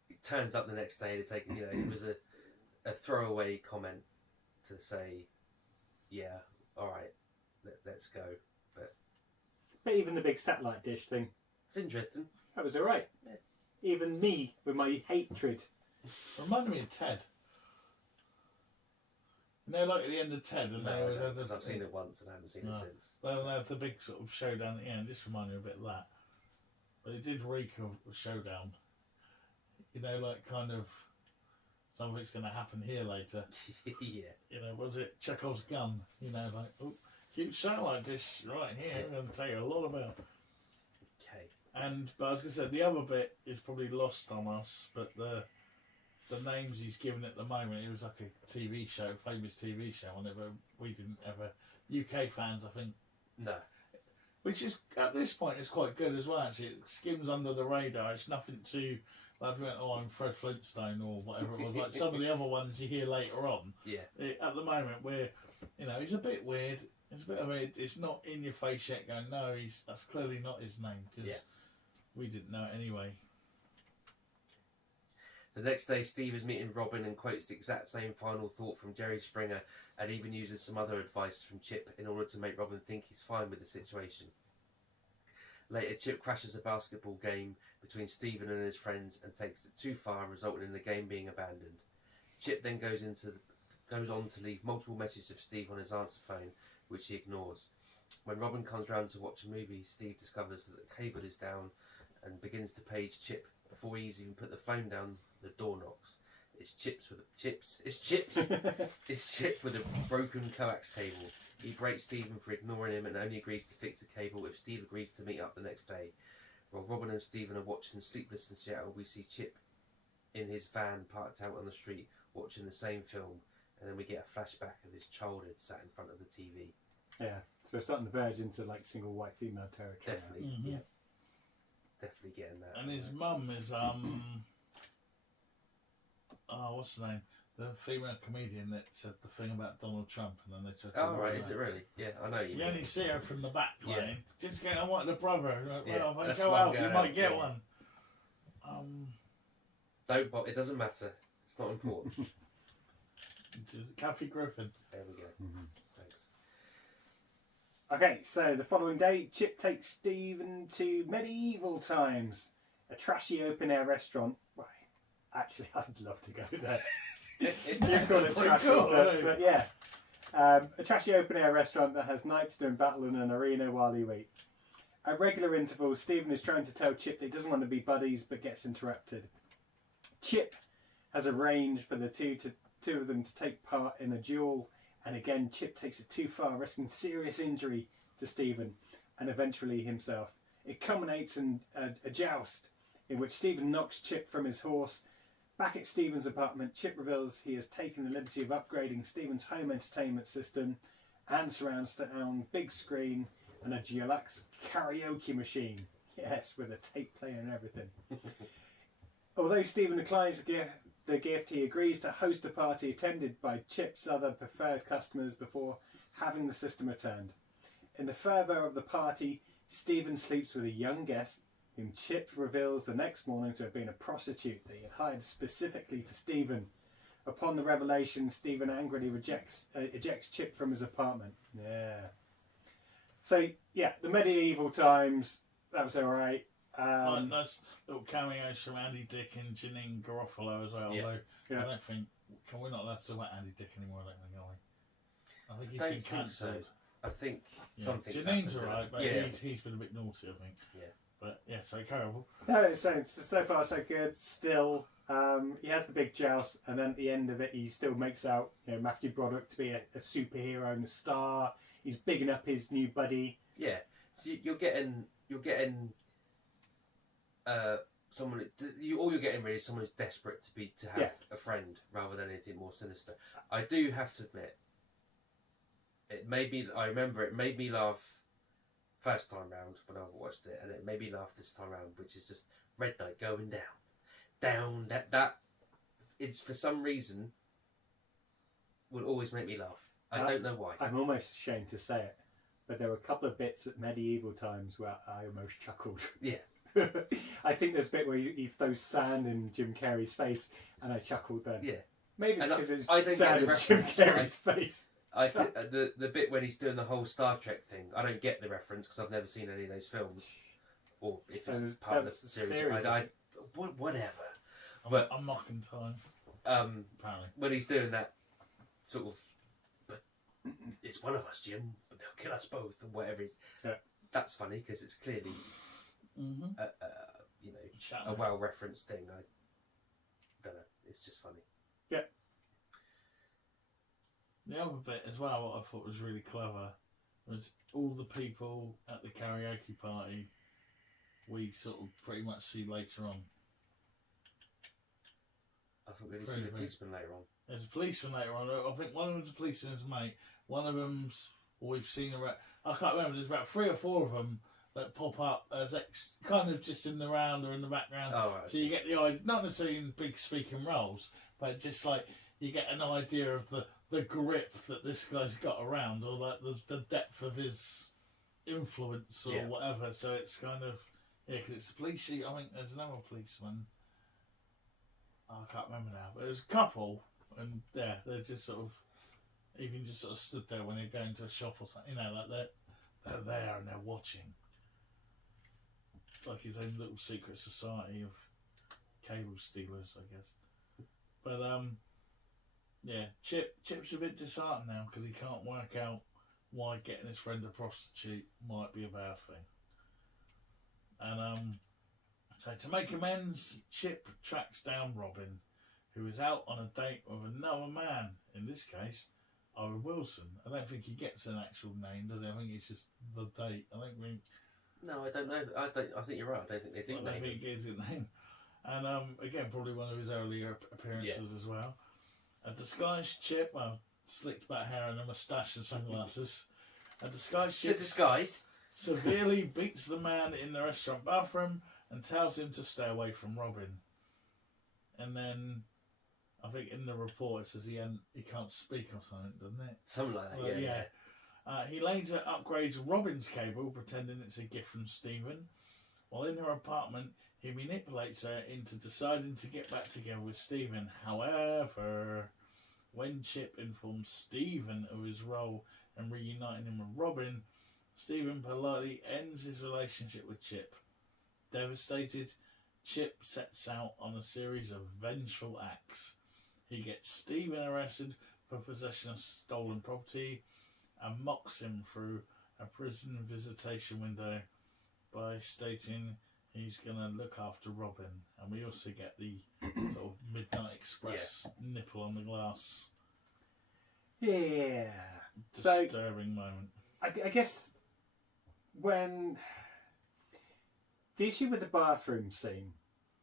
It turns up the next day to take. You know, it was a throwaway comment to say, yeah, all right, let's go. But even the big satellite dish thing, It's interesting. that was alright. Yeah. Even me, with my hatred. Reminded me of Ted. You know, like at the end of Ted, and No, they always had because I've seen it once and I haven't seen No. it since. they have the big sort of showdown at the end. Just reminded me a bit of that. But it did reek of a showdown. You know, like kind of something's going to happen here later. Yeah. You know, was it Chekhov's gun? You know, like, oh, huge satellite dish right here. I'm going to tell you a lot about. Okay. But I was going to say, the other bit is probably lost on us, but the names he's given at the moment, it was like a TV show, famous TV show on it, but we didn't ever, UK fans, I think. No. Which is, at this point, is quite good as well, actually. It skims under the radar. It's nothing too, like, if you went, oh, I'm Fred Flintstone or whatever it was, like some of the other ones you hear later on. Yeah. At the moment, we're, you know, it's a bit weird. It's a bit of a, it's not in your face yet going, no, that's clearly not his name, because we didn't know it anyway. The next day, Steve is meeting Robin and quotes the exact same final thought from Jerry Springer, and even uses some other advice from Chip in order to make Robin think he's fine with the situation. Later, Chip crashes a basketball game between Stephen and his friends and takes it too far, resulting in the game being abandoned. Chip then goes on to leave multiple messages of Steve on his answer phone, which he ignores. When Robin comes round to watch a movie, Steve discovers that the cable is down and begins to page Chip. Before he's even put the phone down, the door knocks. It's Chip with a broken coax cable. He breaks Stephen for ignoring him and only agrees to fix the cable if Steve agrees to meet up the next day. While Robin and Stephen are watching Sleepless in Seattle, we see Chip in his van parked out on the street watching the same film, and then we get a flashback of his childhood sat in front of the TV. Yeah, so we're starting to verge into like single white female territory. Definitely, Mm-hmm. yeah. Definitely getting that. And his mum is what's her name? The female comedian that said the thing about Donald Trump, and then they took. Oh right, is it really? Yeah, I know you. You only see her from the back playing. Yeah. Just get, I want a brother. Like, Yeah, well, if I that's go why I'm out, you going might out, get yeah. one. Don't bother. It doesn't matter. It's not important. Kathy Griffin. There we go. Mm-hmm. Thanks. Okay, so the following day, Chip takes Stephen to medieval times, a trashy open-air restaurant. Well, actually, I'd love to go there. You call it Pretty trashy, cool, but yeah. A trashy open-air restaurant that has knights doing battle in an arena while you eat. At regular intervals, Stephen is trying to tell Chip that he doesn't want to be buddies, but gets interrupted. Chip has arranged for the two of them to take part in a duel, and again Chip takes it too far, risking serious injury to Stephen and eventually himself. It culminates in a joust in which Stephen knocks Chip from his horse. Back at Stephen's apartment, Chip reveals he has taken the liberty of upgrading Stephen's home entertainment system and surround sound big screen and a deluxe karaoke machine. Yes, with a tape player and everything. Although Stephen declines the gift, he agrees to host a party attended by Chip's other preferred customers before having the system returned. In the fervour of the party, Stephen sleeps with a young guest whom Chip reveals the next morning to have been a prostitute that he had hired specifically for Stephen. Upon the revelation, Stephen angrily ejects Chip from his apartment. Yeah. So, yeah, the medieval times, that was alright. Nice little cameos from Andy Dick and Janine Garofalo as well. Yeah. Although Yeah. I don't think, we're not allowed to talk about Andy Dick anymore, I don't think, are we? I think he's Don't been think cancelled. so. I think Yeah. something's Janine's happened. alright, but yeah. he's been a bit naughty, I think. Yeah. But yeah, so terrible. No, so far so good. Still, he has the big joust, and then at the end of it, he still makes out Matthew Broderick to be a superhero and a star. He's bigging up his new buddy. Yeah. So you're getting someone. All you're getting really is someone who's desperate to have a friend rather than anything more sinister. I do have to admit, I remember it made me laugh first time round when I watched it, and it made me laugh this time round, which is just Red Knight going down. That it's for some reason will always make me laugh. I don't know why. I'm almost ashamed to say it, but there were a couple of bits at medieval times where I almost chuckled. Yeah. I think there's a bit where he throws sand in Jim Carrey's face, and I chuckled then. Yeah. Maybe it's And because I it's don't get sand the in Jim reference, Carrey's face. I the bit when he's doing the whole Star Trek thing, I don't get the reference because I've never seen any of those films, or if it's part of the series. Whatever. But I'm mocking time. Apparently, when he's doing that sort of, but it's one of us, Jim. But they'll kill us both, and whatever. That's funny because it's clearly, a well referenced thing. I don't know. It's just funny. Yeah. The other bit as well, what I thought was really clever, was all the people at the karaoke party we sort of pretty much see later on. I thought we would see the policeman later on. There's a policeman later on. I think one of them's a policeman's mate. One of them's we've seen around. I can't remember. There's about 3 or 4 of them that pop up as kind of just in the round or in the background. Oh, right. So you get the idea, not necessarily in big speaking roles, but just like you get an idea of the grip that this guy's got around, or like the depth of his influence or whatever. So it's kind of because it's a police sheet. I think there's another policeman. I can't remember now, but there's a couple, and they're just sort of even just sort of stood there when they're going to a shop or something. You know, like they're there and they're watching. It's like his own little secret society of cable stealers, I guess. But yeah, Chip's a bit disheartened now because he can't work out why getting his friend a prostitute might be a bad thing. And so to make amends, Chip tracks down Robin, who is out on a date with another man. In this case, Owen Wilson. I don't think he gets an actual name, does he? I think it's just the date. I don't think. No, I don't know. I think you're right. I don't think they do. I don't think he gives it a name. And again, probably one of his earlier appearances as well. A disguised Chip, well, slicked back hair and a moustache and sunglasses. A disguised Chip. The disguise. Severely beats the man in the restaurant bathroom and tells him to stay away from Robin. And then, I think in the report it says he can't speak or something, doesn't it? Something like that, Well, yeah. He later upgrades Robin's cable, pretending it's a gift from Stephen. While in her apartment, he manipulates her into deciding to get back together with Stephen. However, when Chip informs Stephen of his role in reuniting him with Robin, Stephen politely ends his relationship with Chip. Devastated, Chip sets out on a series of vengeful acts. He gets Stephen arrested for possession of stolen property and mocks him through a prison visitation window by stating he's going to look after Robin. And we also get the sort of Midnight Express nipple on the glass. Yeah. Disturbing moment. I guess when the issue with the bathroom scene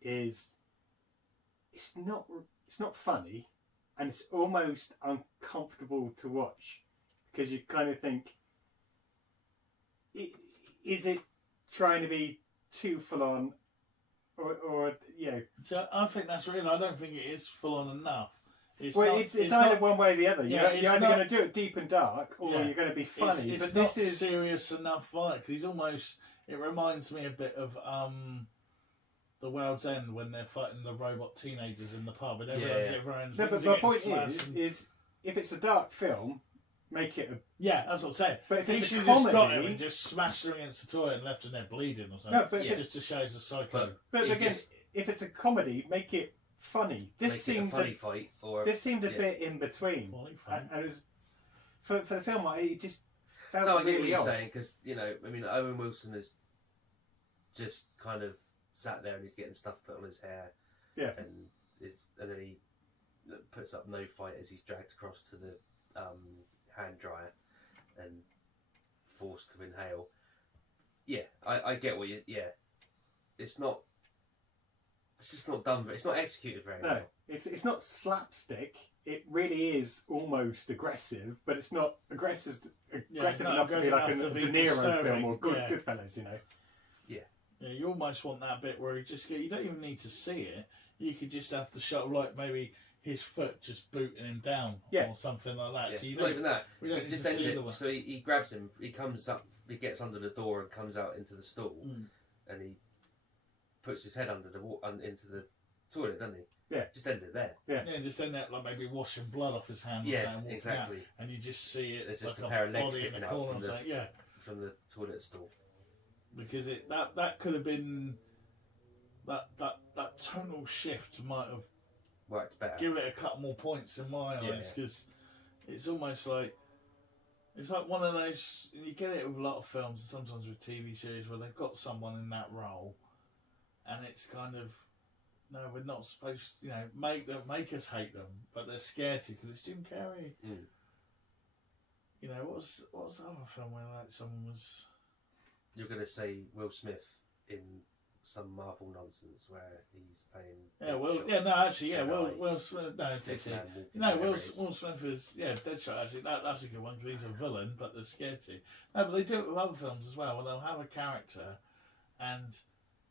is it's not funny, and it's almost uncomfortable to watch because you kind of think, is it trying to be too full on, or you know? So I think that's real. I don't think it is full on enough. It's either one way or the other. Yeah, you're either going to do it deep and dark, or you're going to be funny. It's but not this is serious enough for it. 'Cause he's almost. It reminds me a bit of The World's End when they're fighting the robot teenagers in the pub, and everyone's No, but my point is if it's a dark film, make it a... Yeah, that's what I'm saying. But if he it's should a just comedy... got him and just smashed her against the toilet and left her there bleeding or something. No, but just to show he's a psycho. But again, if it's a comedy, make it funny. This seemed a fight, or this seemed a bit in between. And it was for the film, it just felt no, I get really what you're odd. saying, because I mean, Owen Wilson is just kind of sat there and he's getting stuff put on his hair, and then he puts up no fight as he's dragged across to the hand dryer and forced to inhale. Yeah, I get what you. Yeah, it's just not done, but it's not executed very well. No, it's not slapstick. It really is almost aggressive, but it's not aggressive enough to be like a De Niro film or Goodfellas, you know. Yeah, you almost want that bit where you don't even need to see it. You could just have the shot of like maybe his foot just booting him down or something like that. Yeah. So you not even that. We don't just need to see it. So he grabs him. He comes up. He gets under the door and comes out into the stall, and he puts his head into the toilet, doesn't he? Yeah. Just end it there. Yeah. Just end it like maybe washing blood off his hands. Yeah, and exactly. Out, and you just see it. There's just like a pair of legs body in sticking the out corner from the toilet stall. Because that could have been that tonal shift might have worked better. Give it a couple more points in my eyes because it's almost like one of those. You get it with a lot of films and sometimes with TV series where they've got someone in that role, and it's kind of no, we're not supposed to, make us hate them, but they're scared to because it's Jim Carrey. Mm. What was the other film where like someone was? You're going to say Will Smith in some Marvel nonsense where he's playing. Will Smith. No, Will Smith is Deadshot. Actually, that's a good one because he's a villain, but they're scared to. No, but they do it with other films as well, where they'll have a character, and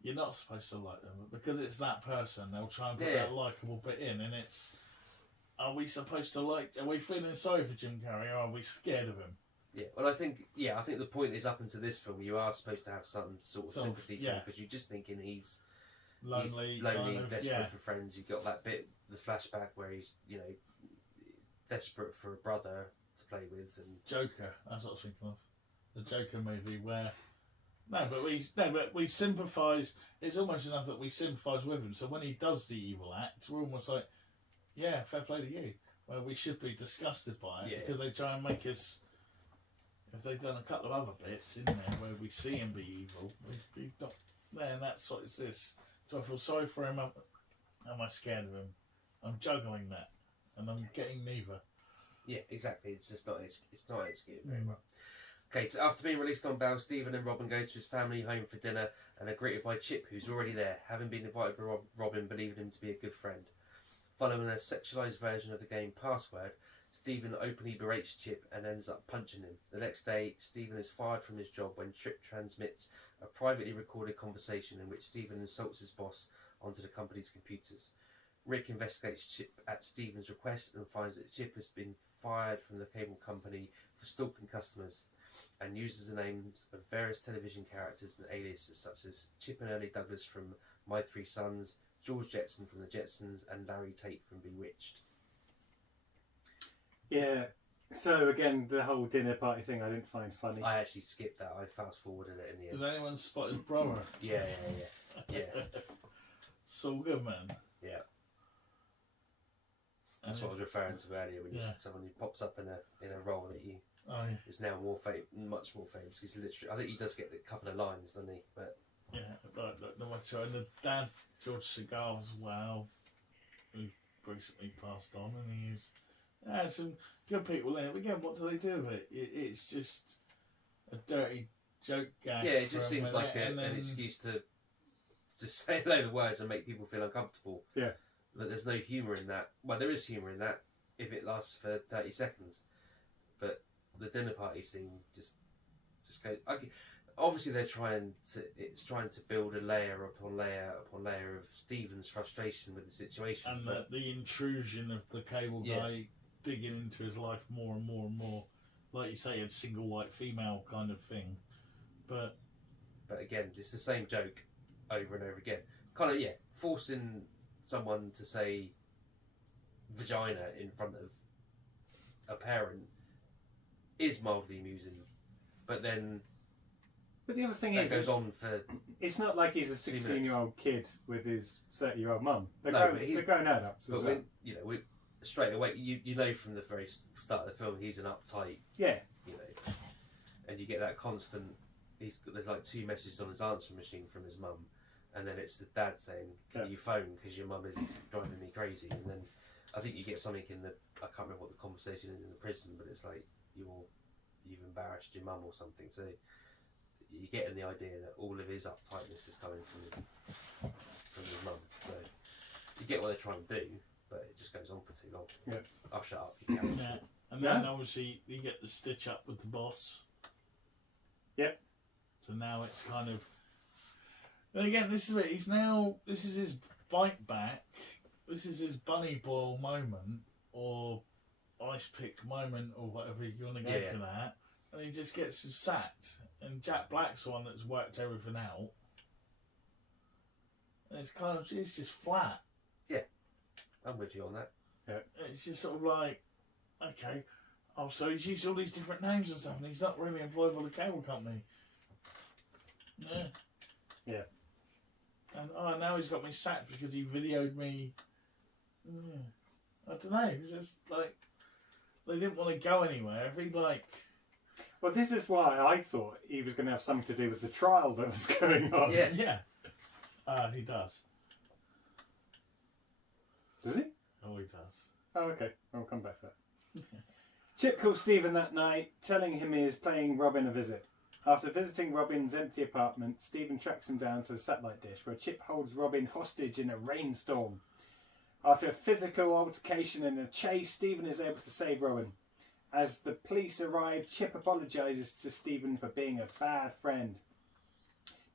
you're not supposed to like them, but because it's that person, they'll try and put that likeable bit in, and it's. Are we supposed to like? Are we feeling sorry for Jim Carrey, or are we scared of him? Yeah, well, I think the point is up into this film, you are supposed to have some sort of sympathy for him because you're just thinking he's lonely, and desperate for friends. You've got that bit, the flashback where he's desperate for a brother to play with, and Joker. That's what I was thinking of, the Joker movie where. But we sympathise. It's almost enough that we sympathise with him. So when he does the evil act, we're almost like, yeah, fair play to you. Well, we should be disgusted by it because they try and make us. If they've done a couple of other bits in there where we see him be evil, we've got there, and that's what it's this. Do I feel sorry for him? Am I scared of him? I'm juggling that, and I'm getting neither. Yeah, exactly. It's just not executed very well. Okay, so after being released on bail, Stephen and Robin go to his family home for dinner and are greeted by Chip, who's already there, having been invited by Robin, believing him to be a good friend. Following a sexualised version of the game Password, Stephen openly berates Chip and ends up punching him. The next day, Stephen is fired from his job when Chip transmits a privately recorded conversation in which Stephen insults his boss onto the company's computers. Rick investigates Chip at Stephen's request and finds that Chip has been fired from the cable company for stalking customers and uses the names of various television characters and aliases such as Chip and Ernie Douglas from My Three Sons, George Jetson from The Jetsons, and Larry Tate from Bewitched. Yeah, so again, the whole dinner party thing I didn't find funny. I actually skipped that. I fast forwarded it in the end. Did anyone spot his brother? Yeah. Saul Goodman. Yeah. That's what I was referring to earlier when you said someone who pops up in a role that you is now much more famous. He's literally, I think he does get a couple of lines, doesn't he? But and the dad, George Segal as well, who recently passed on, and he was some good people in it. But again, what do they do with it? It's just a dirty joke gag. Yeah, it just seems like an excuse to say a load of words and make people feel uncomfortable. Yeah. But there's no humour in that. Well, there is humour in that if it lasts for 30 seconds. But the dinner party scene just goes. Obviously, it's trying to build a layer upon layer upon layer of Stephen's frustration with the situation. And the intrusion of the cable guy digging into his life more and more and more. Like you say, a single white female kind of thing. But again, it's the same joke over and over again. Kind of, forcing someone to say vagina in front of a parent is mildly amusing, but then the other thing that goes on for. It's not like he's a 16-year-old kid with his 30-year-old mum. They're grown adults. But when we straight away, you know from the very start of the film, he's an uptight. Yeah. And you get that constant. There's like 2 messages on his answering machine from his mum. And then it's the dad saying, "Can you phone because your mum is driving me crazy?" And then I think you get something I can't remember what the conversation is in the prison, but it's like you've embarrassed your mum or something. So you're getting the idea that all of his uptightness is coming from his mum. So you get what they're trying to do, but it just goes on for too long. Yeah. I'll shut up. You can. Yeah. And then obviously you get the stitch up with the boss. Yep. So now it's kind of. And again, this is it. This is his bite back. This is his bunny boil moment, or ice pick moment, or whatever you want to go for that. And he just gets him sacked. And Jack Black's the one that's worked everything out. And it's just flat. Yeah, I'm with you on that. Yeah. It's just sort of like, okay, so he's used all these different names and stuff, and he's not really employed by the cable company. Yeah. Yeah. And now he's got me sacked because he videoed me. I don't know. It's just like they didn't want to go anywhere. If he'd like. Well, this is why I thought he was going to have something to do with the trial that was going on. Yeah. Yeah. He does. Does he? Oh, he does. Oh, okay. I'll come back to that. Chip calls Stephen that night, telling him he is paying Robin a visit. After visiting Robin's empty apartment, Stephen tracks him down to the satellite dish, where Chip holds Robin hostage in a rainstorm. After a physical altercation and a chase, Stephen is able to save Robin. As the police arrive, Chip apologises to Stephen for being a bad friend.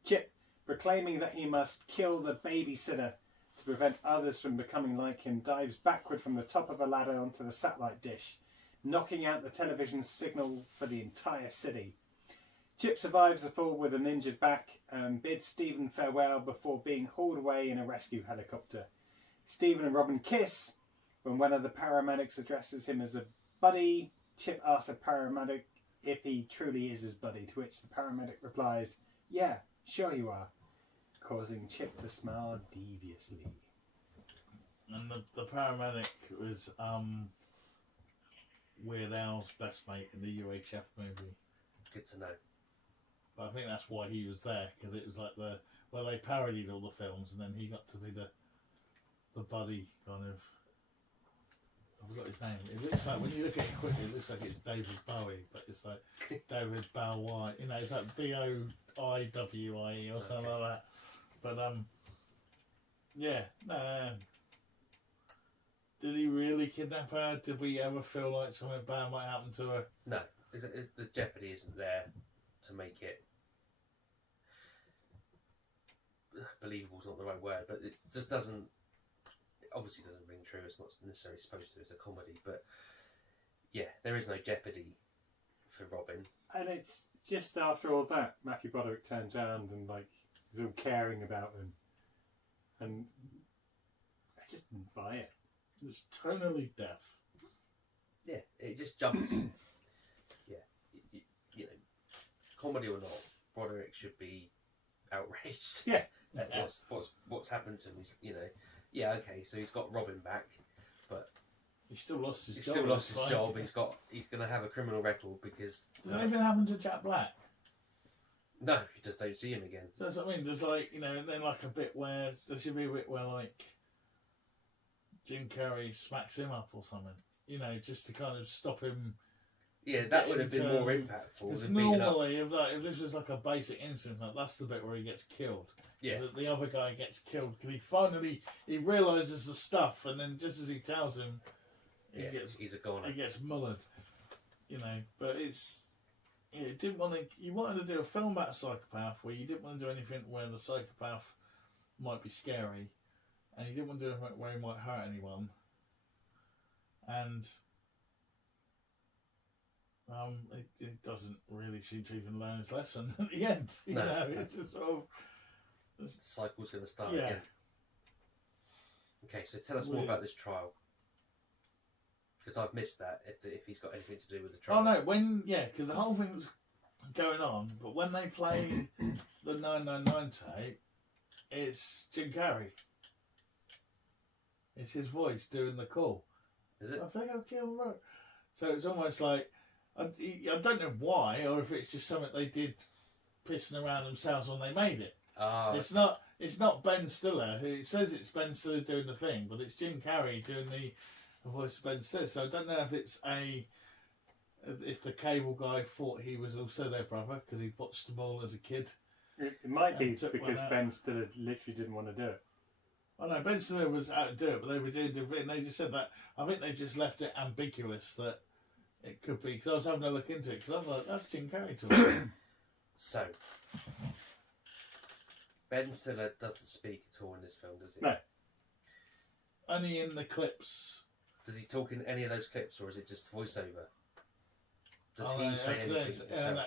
Chip, proclaiming that he must kill the babysitter to prevent others from becoming like him, dives backward from the top of a ladder onto the satellite dish, knocking out the television signal for the entire city. Chip survives the fall with an injured back and bids Stephen farewell before being hauled away in a rescue helicopter. Stephen and Robin kiss when one of the paramedics addresses him as a buddy. Chip asks the paramedic if he truly is his buddy, to which the paramedic replies, "Yeah, sure you are," causing Chip to smile deviously. And the paramedic was Weird Al's best mate in the UHF movie. Good to know. But I think that's why he was there, because it was like they parodied all the films, and then he got to be the buddy kind of. I forgot his name. It looks like, when you look at it quickly, it looks like it's David Bowie, but it's like David Bowie. You know, it's like Boiwie or something like that. But yeah, no. Did he really kidnap her? Did we ever feel like something bad might happen to her? No, the jeopardy isn't there to make it believable. Is not the right word, but it just doesn't. It obviously doesn't ring true. It's not necessarily supposed to. It's a comedy, but yeah, there is no jeopardy for Robin. And it's just after all that, Matthew Broderick turns around and like is all caring about him, and I just didn't buy it. It's tonally deaf. Yeah, it just jumps. Yeah, you know, comedy or not, Broderick should be outraged. Yeah. At what's happened to him. You know, yeah, okay, so he's got Robin back, but He still lost his he's job. still lost his Fine. job. He's going to have a criminal record because Does anything happen to Jack Black? no, you just don't see him again. So that's what I mean. There's like, you know, and then like a bit where there should be a bit where like Jim Carrey smacks him up or something. You know, just to kind of stop him. Yeah, that would have been more impactful Because than beating up. normally, if this was like a basic incident, like, that's the bit where he gets killed. Yeah, The other guy gets killed because he realizes the stuff, and then just as he tells him, he's a goner. he gets mullered. You know, but it didn't want to. You wanted to do a film about a psychopath where you didn't want to do anything where the psychopath might be scary, and you didn't want to do anything where he might hurt anyone, and it doesn't really seem to even learn his lesson at the end. You know, it's just sort of. The cycle's going to start Yeah. again. Okay, so tell us more about this trial. Because I've missed that, if he's got anything to do with the trial. Oh no, because the whole thing's going on, but when they play the 999 tape, it's Jim Carrey. It's his voice doing the call. Is it? I think I'll kill him. So it's almost like, I don't know why, or if it's just something they did pissing around themselves when they made it. It's not Ben Stiller, who says it's Ben Stiller doing the thing, but it's Jim Carrey doing the voice of Ben Stiller. So I don't know if it's if the cable guy thought he was also their brother because he watched them all as a kid. It might be took because one out. Ben Stiller literally didn't want to do it. I know Ben Stiller was out to do it, but they were doing the thing. They just said that. I think they just left it ambiguous that it could be, because I was having a look into it because I was like, that's Jim Carrey talking. So, Ben Stiller doesn't speak at all in this film, does he? No. Only in the clips. Does he talk in any of those clips, or is it just voiceover? Does Oh, he no, say anything himself?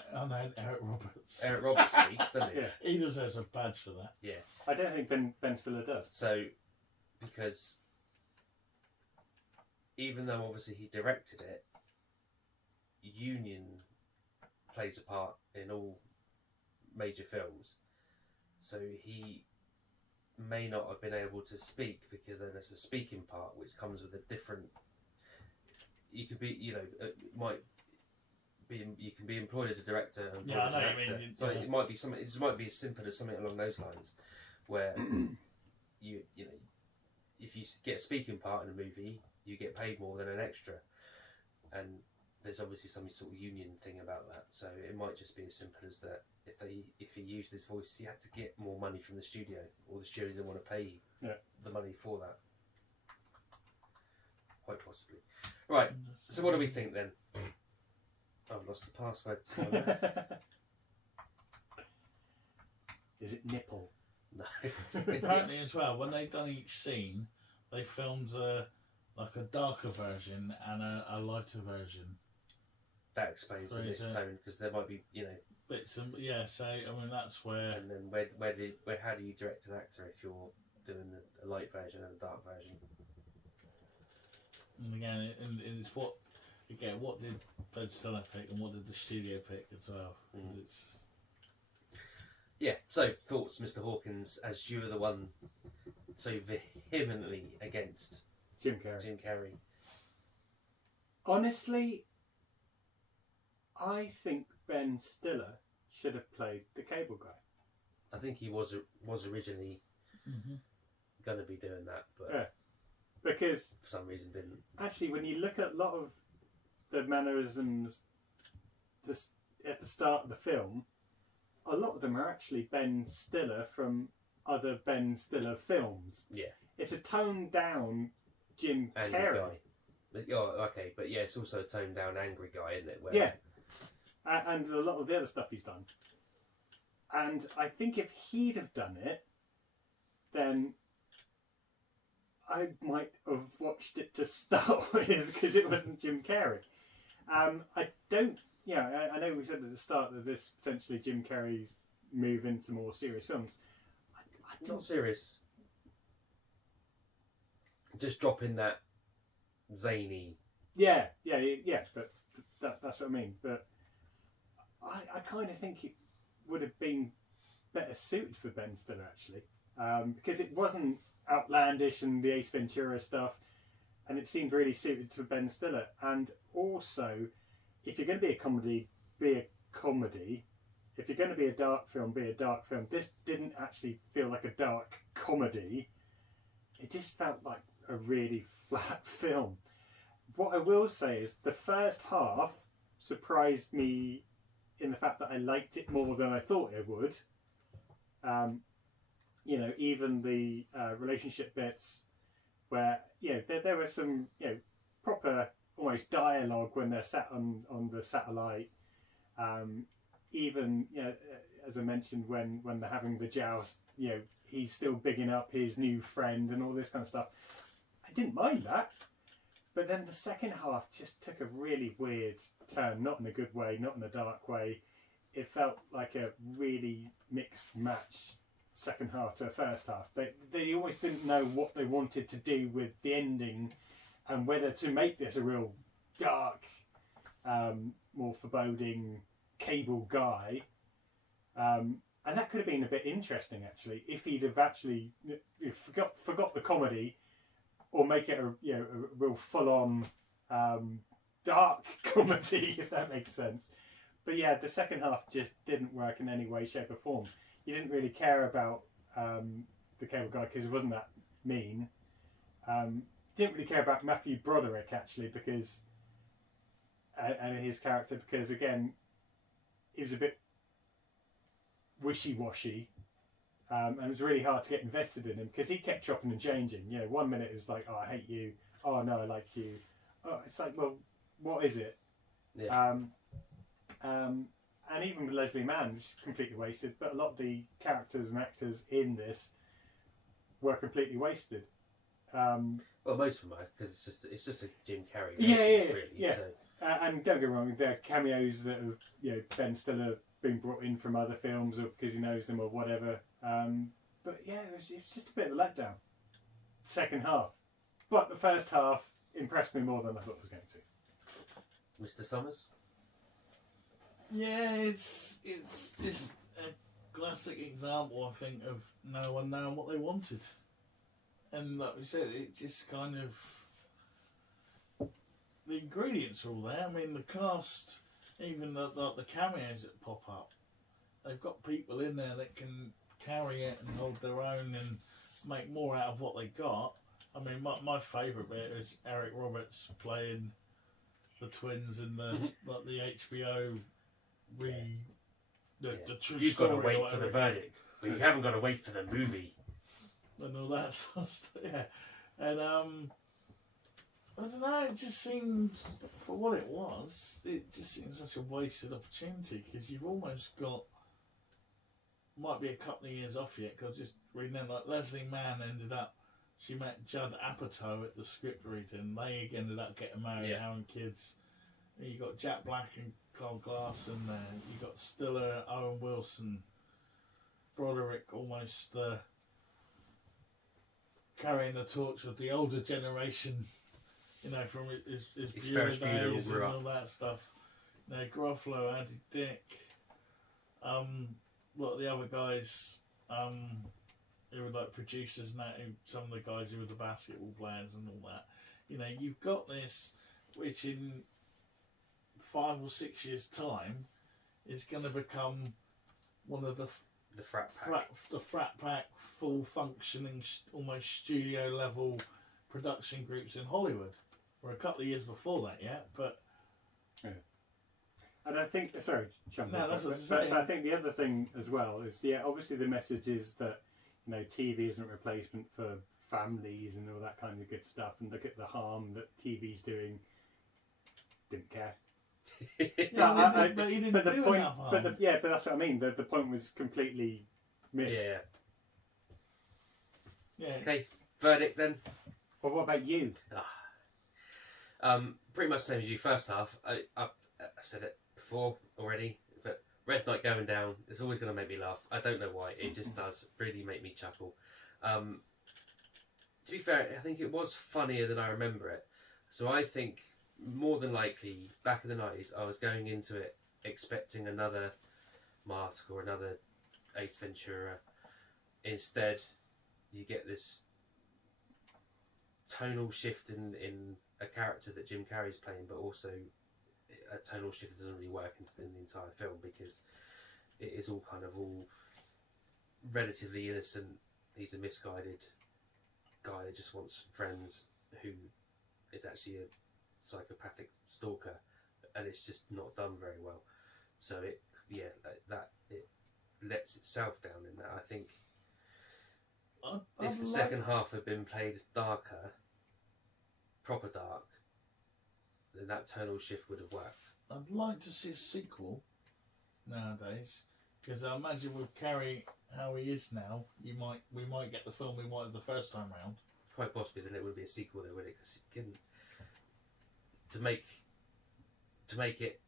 Eric Roberts. Eric Roberts speaks, doesn't he? Yeah. He deserves a badge for that. Yeah. I don't think Ben Stiller does. So, because even though obviously he directed it, union plays a part in all major films. So he may not have been able to speak because then there's a speaking part which comes with a different. You could be, you can be employed as a director and Yeah, as I an know actor. what you mean. So Yeah. it might be something. It just might be as simple as something along those lines, where you know if you get a speaking part in a movie, you get paid more than an extra, and there's obviously some sort of union thing about that. So it might just be as simple as that. If he used his voice, he had to get more money from the studio, or the studio didn't want to pay the money for that. Quite possibly. Right. So what do we think then? I've lost the password. So Is it nipple? no. Apparently, as well, when they've done each scene, they filmed like a darker version and a lighter version. That explains the mixed tone, because there might be, bits and so I mean that's where. And then how do you direct an actor if you're doing a light version and a dark version? And again, it's what did Ben Stiller pick and what did the studio pick as well? It's yeah. So thoughts, Mr. Hawkins, as you were the one so vehemently against Jim Carrey. Honestly, I think Ben Stiller should have played the cable guy. I think he was originally going to be doing that, but because for some reason didn't. Actually, when you look at a lot of the mannerisms at the start of the film, a lot of them are actually Ben Stiller from other Ben Stiller films. Yeah. It's a toned down Jim Angry Carrey. Guy. Oh, okay, but yeah, it's also a toned down angry guy, isn't it? Where... Yeah. And a lot of the other stuff he's done. And I think if he'd have done it, then I might have watched it to start with, because it wasn't Jim Carrey. I don't... Yeah, I know we said at the start that this potentially Jim Carrey's move into more serious films. Not serious. Just dropping that zany... Yeah, but that's what I mean. But I kind of think it would have been better suited for Ben Stiller, actually. Because it wasn't outlandish and the Ace Ventura stuff, and it seemed really suited to Ben Stiller. And also, if you're going to be a comedy, be a comedy. If you're going to be a dark film, be a dark film. This didn't actually feel like a dark comedy. It just felt like a really flat film. What I will say is the first half surprised me in the fact that I liked it more than I thought it would. Even the relationship bits where, there was some, proper almost dialogue when they're sat on the satellite. Even, as I mentioned, when they're having the joust, he's still bigging up his new friend and all this kind of stuff. I didn't mind that. But then the second half just took a really weird turn, not in a good way, not in a dark way. It felt like a really mixed match, second half to the first half. They always didn't know what they wanted to do with the ending and whether to make this a real dark, more foreboding cable guy. And that could have been a bit interesting, actually, if he'd have actually forgot the comedy, or make it a real full-on dark comedy, if that makes sense. But yeah, the second half just didn't work in any way, shape or form. You didn't really care about the cable guy because he wasn't that mean. Didn't really care about Matthew Broderick, actually, because and his character, because again, he was a bit wishy-washy. And it was really hard to get invested in him because he kept chopping and changing. 1 minute it was like, "Oh, I hate you." "Oh no, I like you." Oh, it's like, well, what is it? Yeah. And even with Leslie Mann, which was completely wasted. But a lot of the characters and actors in this were completely wasted. Well, most of them are, because it's just a Jim Carrey. Yeah. So. And don't get me wrong, there are cameos that have Ben Stiller been brought in from other films, or because he knows them or whatever. But yeah, it was just a bit of a letdown. Second half, but the first half impressed me more than I thought it was going to. Mr. Summers. Yeah, it's just a classic example, I think, of no one knowing what they wanted, and like we said, it just kind of the ingredients are all there. I mean, the cast, even the cameos that pop up, they've got people in there that can carry it and hold their own and make more out of what they got. I mean, my favourite bit is Eric Roberts playing the twins in the like the HBO the true You've story. got to or wait for whatever. the verdict, but you haven't got to wait for the movie. And all that sort of stuff, yeah. And I don't know, it just seems, for what it was, it just seems such a wasted opportunity because you've almost got, might be a couple of years off yet, because just reading in, like Leslie Mann ended up, she met Judd Apatow at the script reading, they ended up getting married, having kids. And you got Jack Black and Carl Glass in there, you got Stiller, Owen Wilson, Broderick, almost carrying the torch of the older generation, you know, from his Bueller days and all that stuff. You know, Gruffalo, Andy Dick, a lot of the other guys who were like producers and that, some of the guys who were the basketball players and all that. You know, you've got this, which in 5 or 6 years' time is going to become one of the frat pack. The frat pack, full functioning, almost studio level production groups in Hollywood. We're a couple of years before that yet, but and I think sorry to jump in, that's what I'm but saying. I think the other thing as well is obviously the message is that TV isn't a replacement for families and all that kind of good stuff, and look at the harm that TV's doing. Didn't care. But he didn't do point, enough harm. but that's what I mean. The point was completely missed. Yeah. Okay, verdict then. Well, what about you? Pretty much the same as you. First half, I've said it before already, but Red Knight going down, it's always going to make me laugh. I don't know why, it just does really make me chuckle. To be fair, I think it was funnier than I remember it. So I think more than likely, back in the 90s, I was going into it expecting another Mask or another Ace Ventura. Instead, you get this tonal shift in a character that Jim Carrey's playing, but also a tonal shift that doesn't really work in the entire film because it is all relatively innocent. He's a misguided guy that just wants friends who is actually a psychopathic stalker, and it's just not done very well. So it lets itself down in that. I think if the second half had been played darker, proper dark, then that tonal shift would have worked. I'd like to see a sequel nowadays, because I imagine with Carrey how he is now, we might get the film we wanted the first time round. Quite possibly, then it would be a sequel, though, would it? Because you couldn't to make it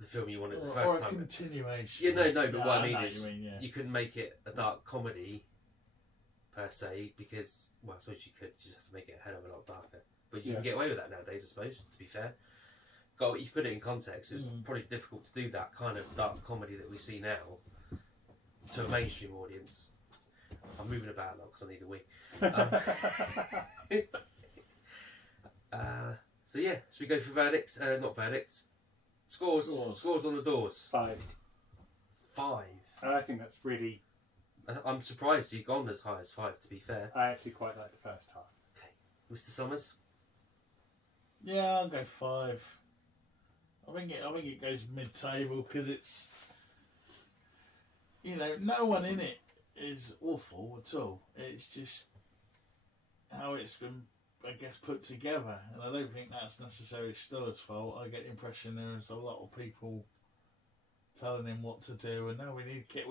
the film you wanted the first time. Or a continuation. Yeah, no. But what I mean is, you couldn't make it a dark comedy per se, because I suppose you could. You just have to make it a hell of a lot darker. But you can get away with that nowadays, I suppose. To be fair, you put it in context. It was probably difficult to do that kind of dark comedy that we see now to a mainstream audience. I'm moving about a lot because I need a wee. So we go for verdicts. Not verdicts. Scores on the doors. 5. I think that's really. I'm surprised you've gone as high as 5. To be fair, I actually quite like the first half. Okay, Mr. Summers. Yeah, I'll go 5. I think it goes mid-table because it's, no one in it is awful at all. It's just how it's been, I guess, put together, and I don't think that's necessarily Stiller's fault. I get the impression there's a lot of people telling him what to do, and now we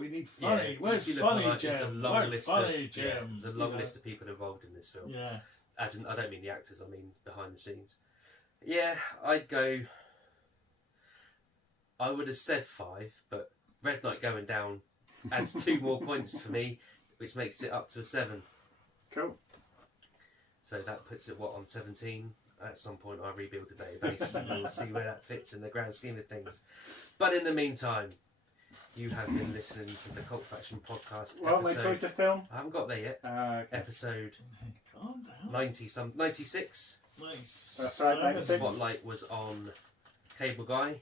need funny. Where's funny, Jim? There's a long list Jim? There's a long list of people involved in this film. Yeah. As in, I don't mean the actors, I mean behind the scenes. Yeah, I'd go. I would have said 5, but Red Knight going down adds 2 more points for me, which makes it up to a 7. Cool. So that puts it on 17. At some point, I rebuild the database and we'll see where that fits in the grand scheme of things. But in the meantime, you have been listening to the Cult Faction podcast. Well, my choice of film. I haven't got there yet. Okay. Episode Calm down. 96. Nice. That's right, 96. Spotlight was on Cable Guy.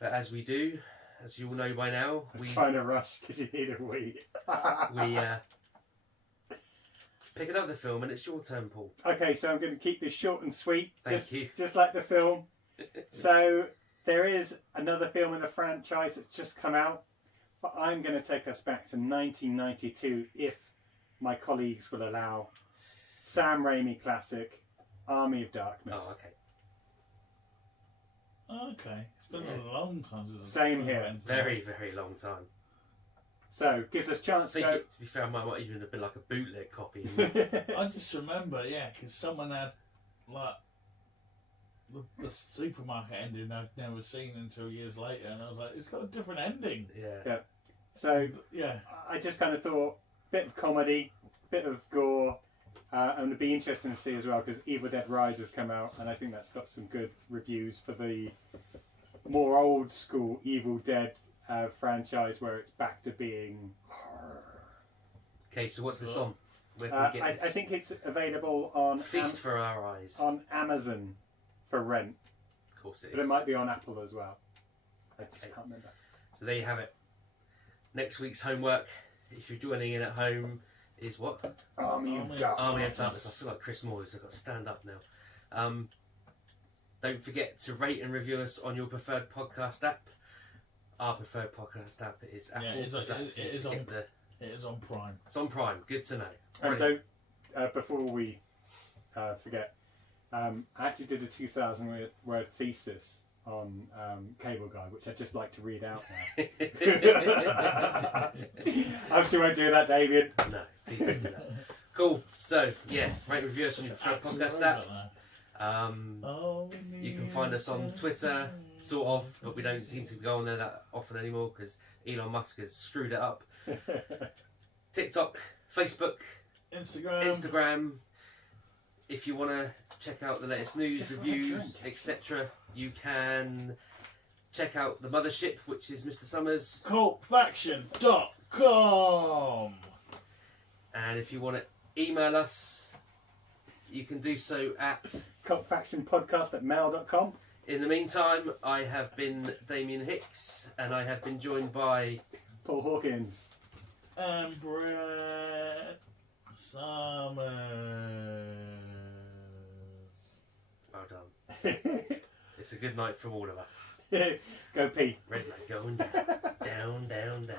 But as we do, as you all know by now, I'm trying to rush because you need a wee. Pick another film, and it's your turn, Paul. Okay, so I'm going to keep this short and sweet. Thank you. Just like the film. So there is another film in the franchise that's just come out, but I'm going to take us back to 1992, if my colleagues will allow. Sam Raimi classic, Army of Darkness. Oh, okay. Okay. It's been a long time since Same here. Very, very long time. So gives us chance I to think go. to be fair, I might even have been like a bootleg copy. I just remember, yeah, because someone had like the supermarket ending I'd never seen until years later, and I was like, it's got a different ending. Yeah. So Yeah. I just kind of thought, bit of comedy, bit of gore, and it'd be interesting to see as well because Evil Dead Rise has come out, and I think that's got some good reviews for the more old school Evil Dead franchise, where it's back to being horror. Okay, so what's this on? Where can we get I this? think it's available on Feast for our eyes. on Amazon for rent, Of course it is. but it might be on Apple as well. I just Okay. can't remember. So there you have it. Next week's homework, if you're joining in at home, is what? Army of Army Darkness. Army of Darkness. I feel like Chris Moores. I've got to stand up now. Don't forget to rate and review us on your preferred podcast app. Our preferred podcast app is Apple. Yeah, it is on- the, It is on Prime. it's on Prime. Good to know. And Brilliant. don't, before we forget, I actually did a 2,000 word thesis on Cable Guy, which I'd just like to read out now. Obviously won't do that, David. No, please don't do that. Cool. So, yeah, rate and review us on your preferred Axl podcast Rose app. up there. Um, You can find us on Twitter, sort of, but we don't seem to go on there that often anymore because Elon Musk has screwed it up. TikTok, Facebook, Instagram. If you want to check out the latest news, Just want a reviews, drink. etc., you can check out the mothership, which is Mr. Summers. Cultfaction.com. And if you want to email us, you can do so at. Cultfactionpodcast@mail.com. In the meantime, I have been Damien Hicks, and I have been joined by. Paul Hawkins. And Brett Summers. Well done. It's a good night from all of us. Go pee. Red light going down, down, down, down.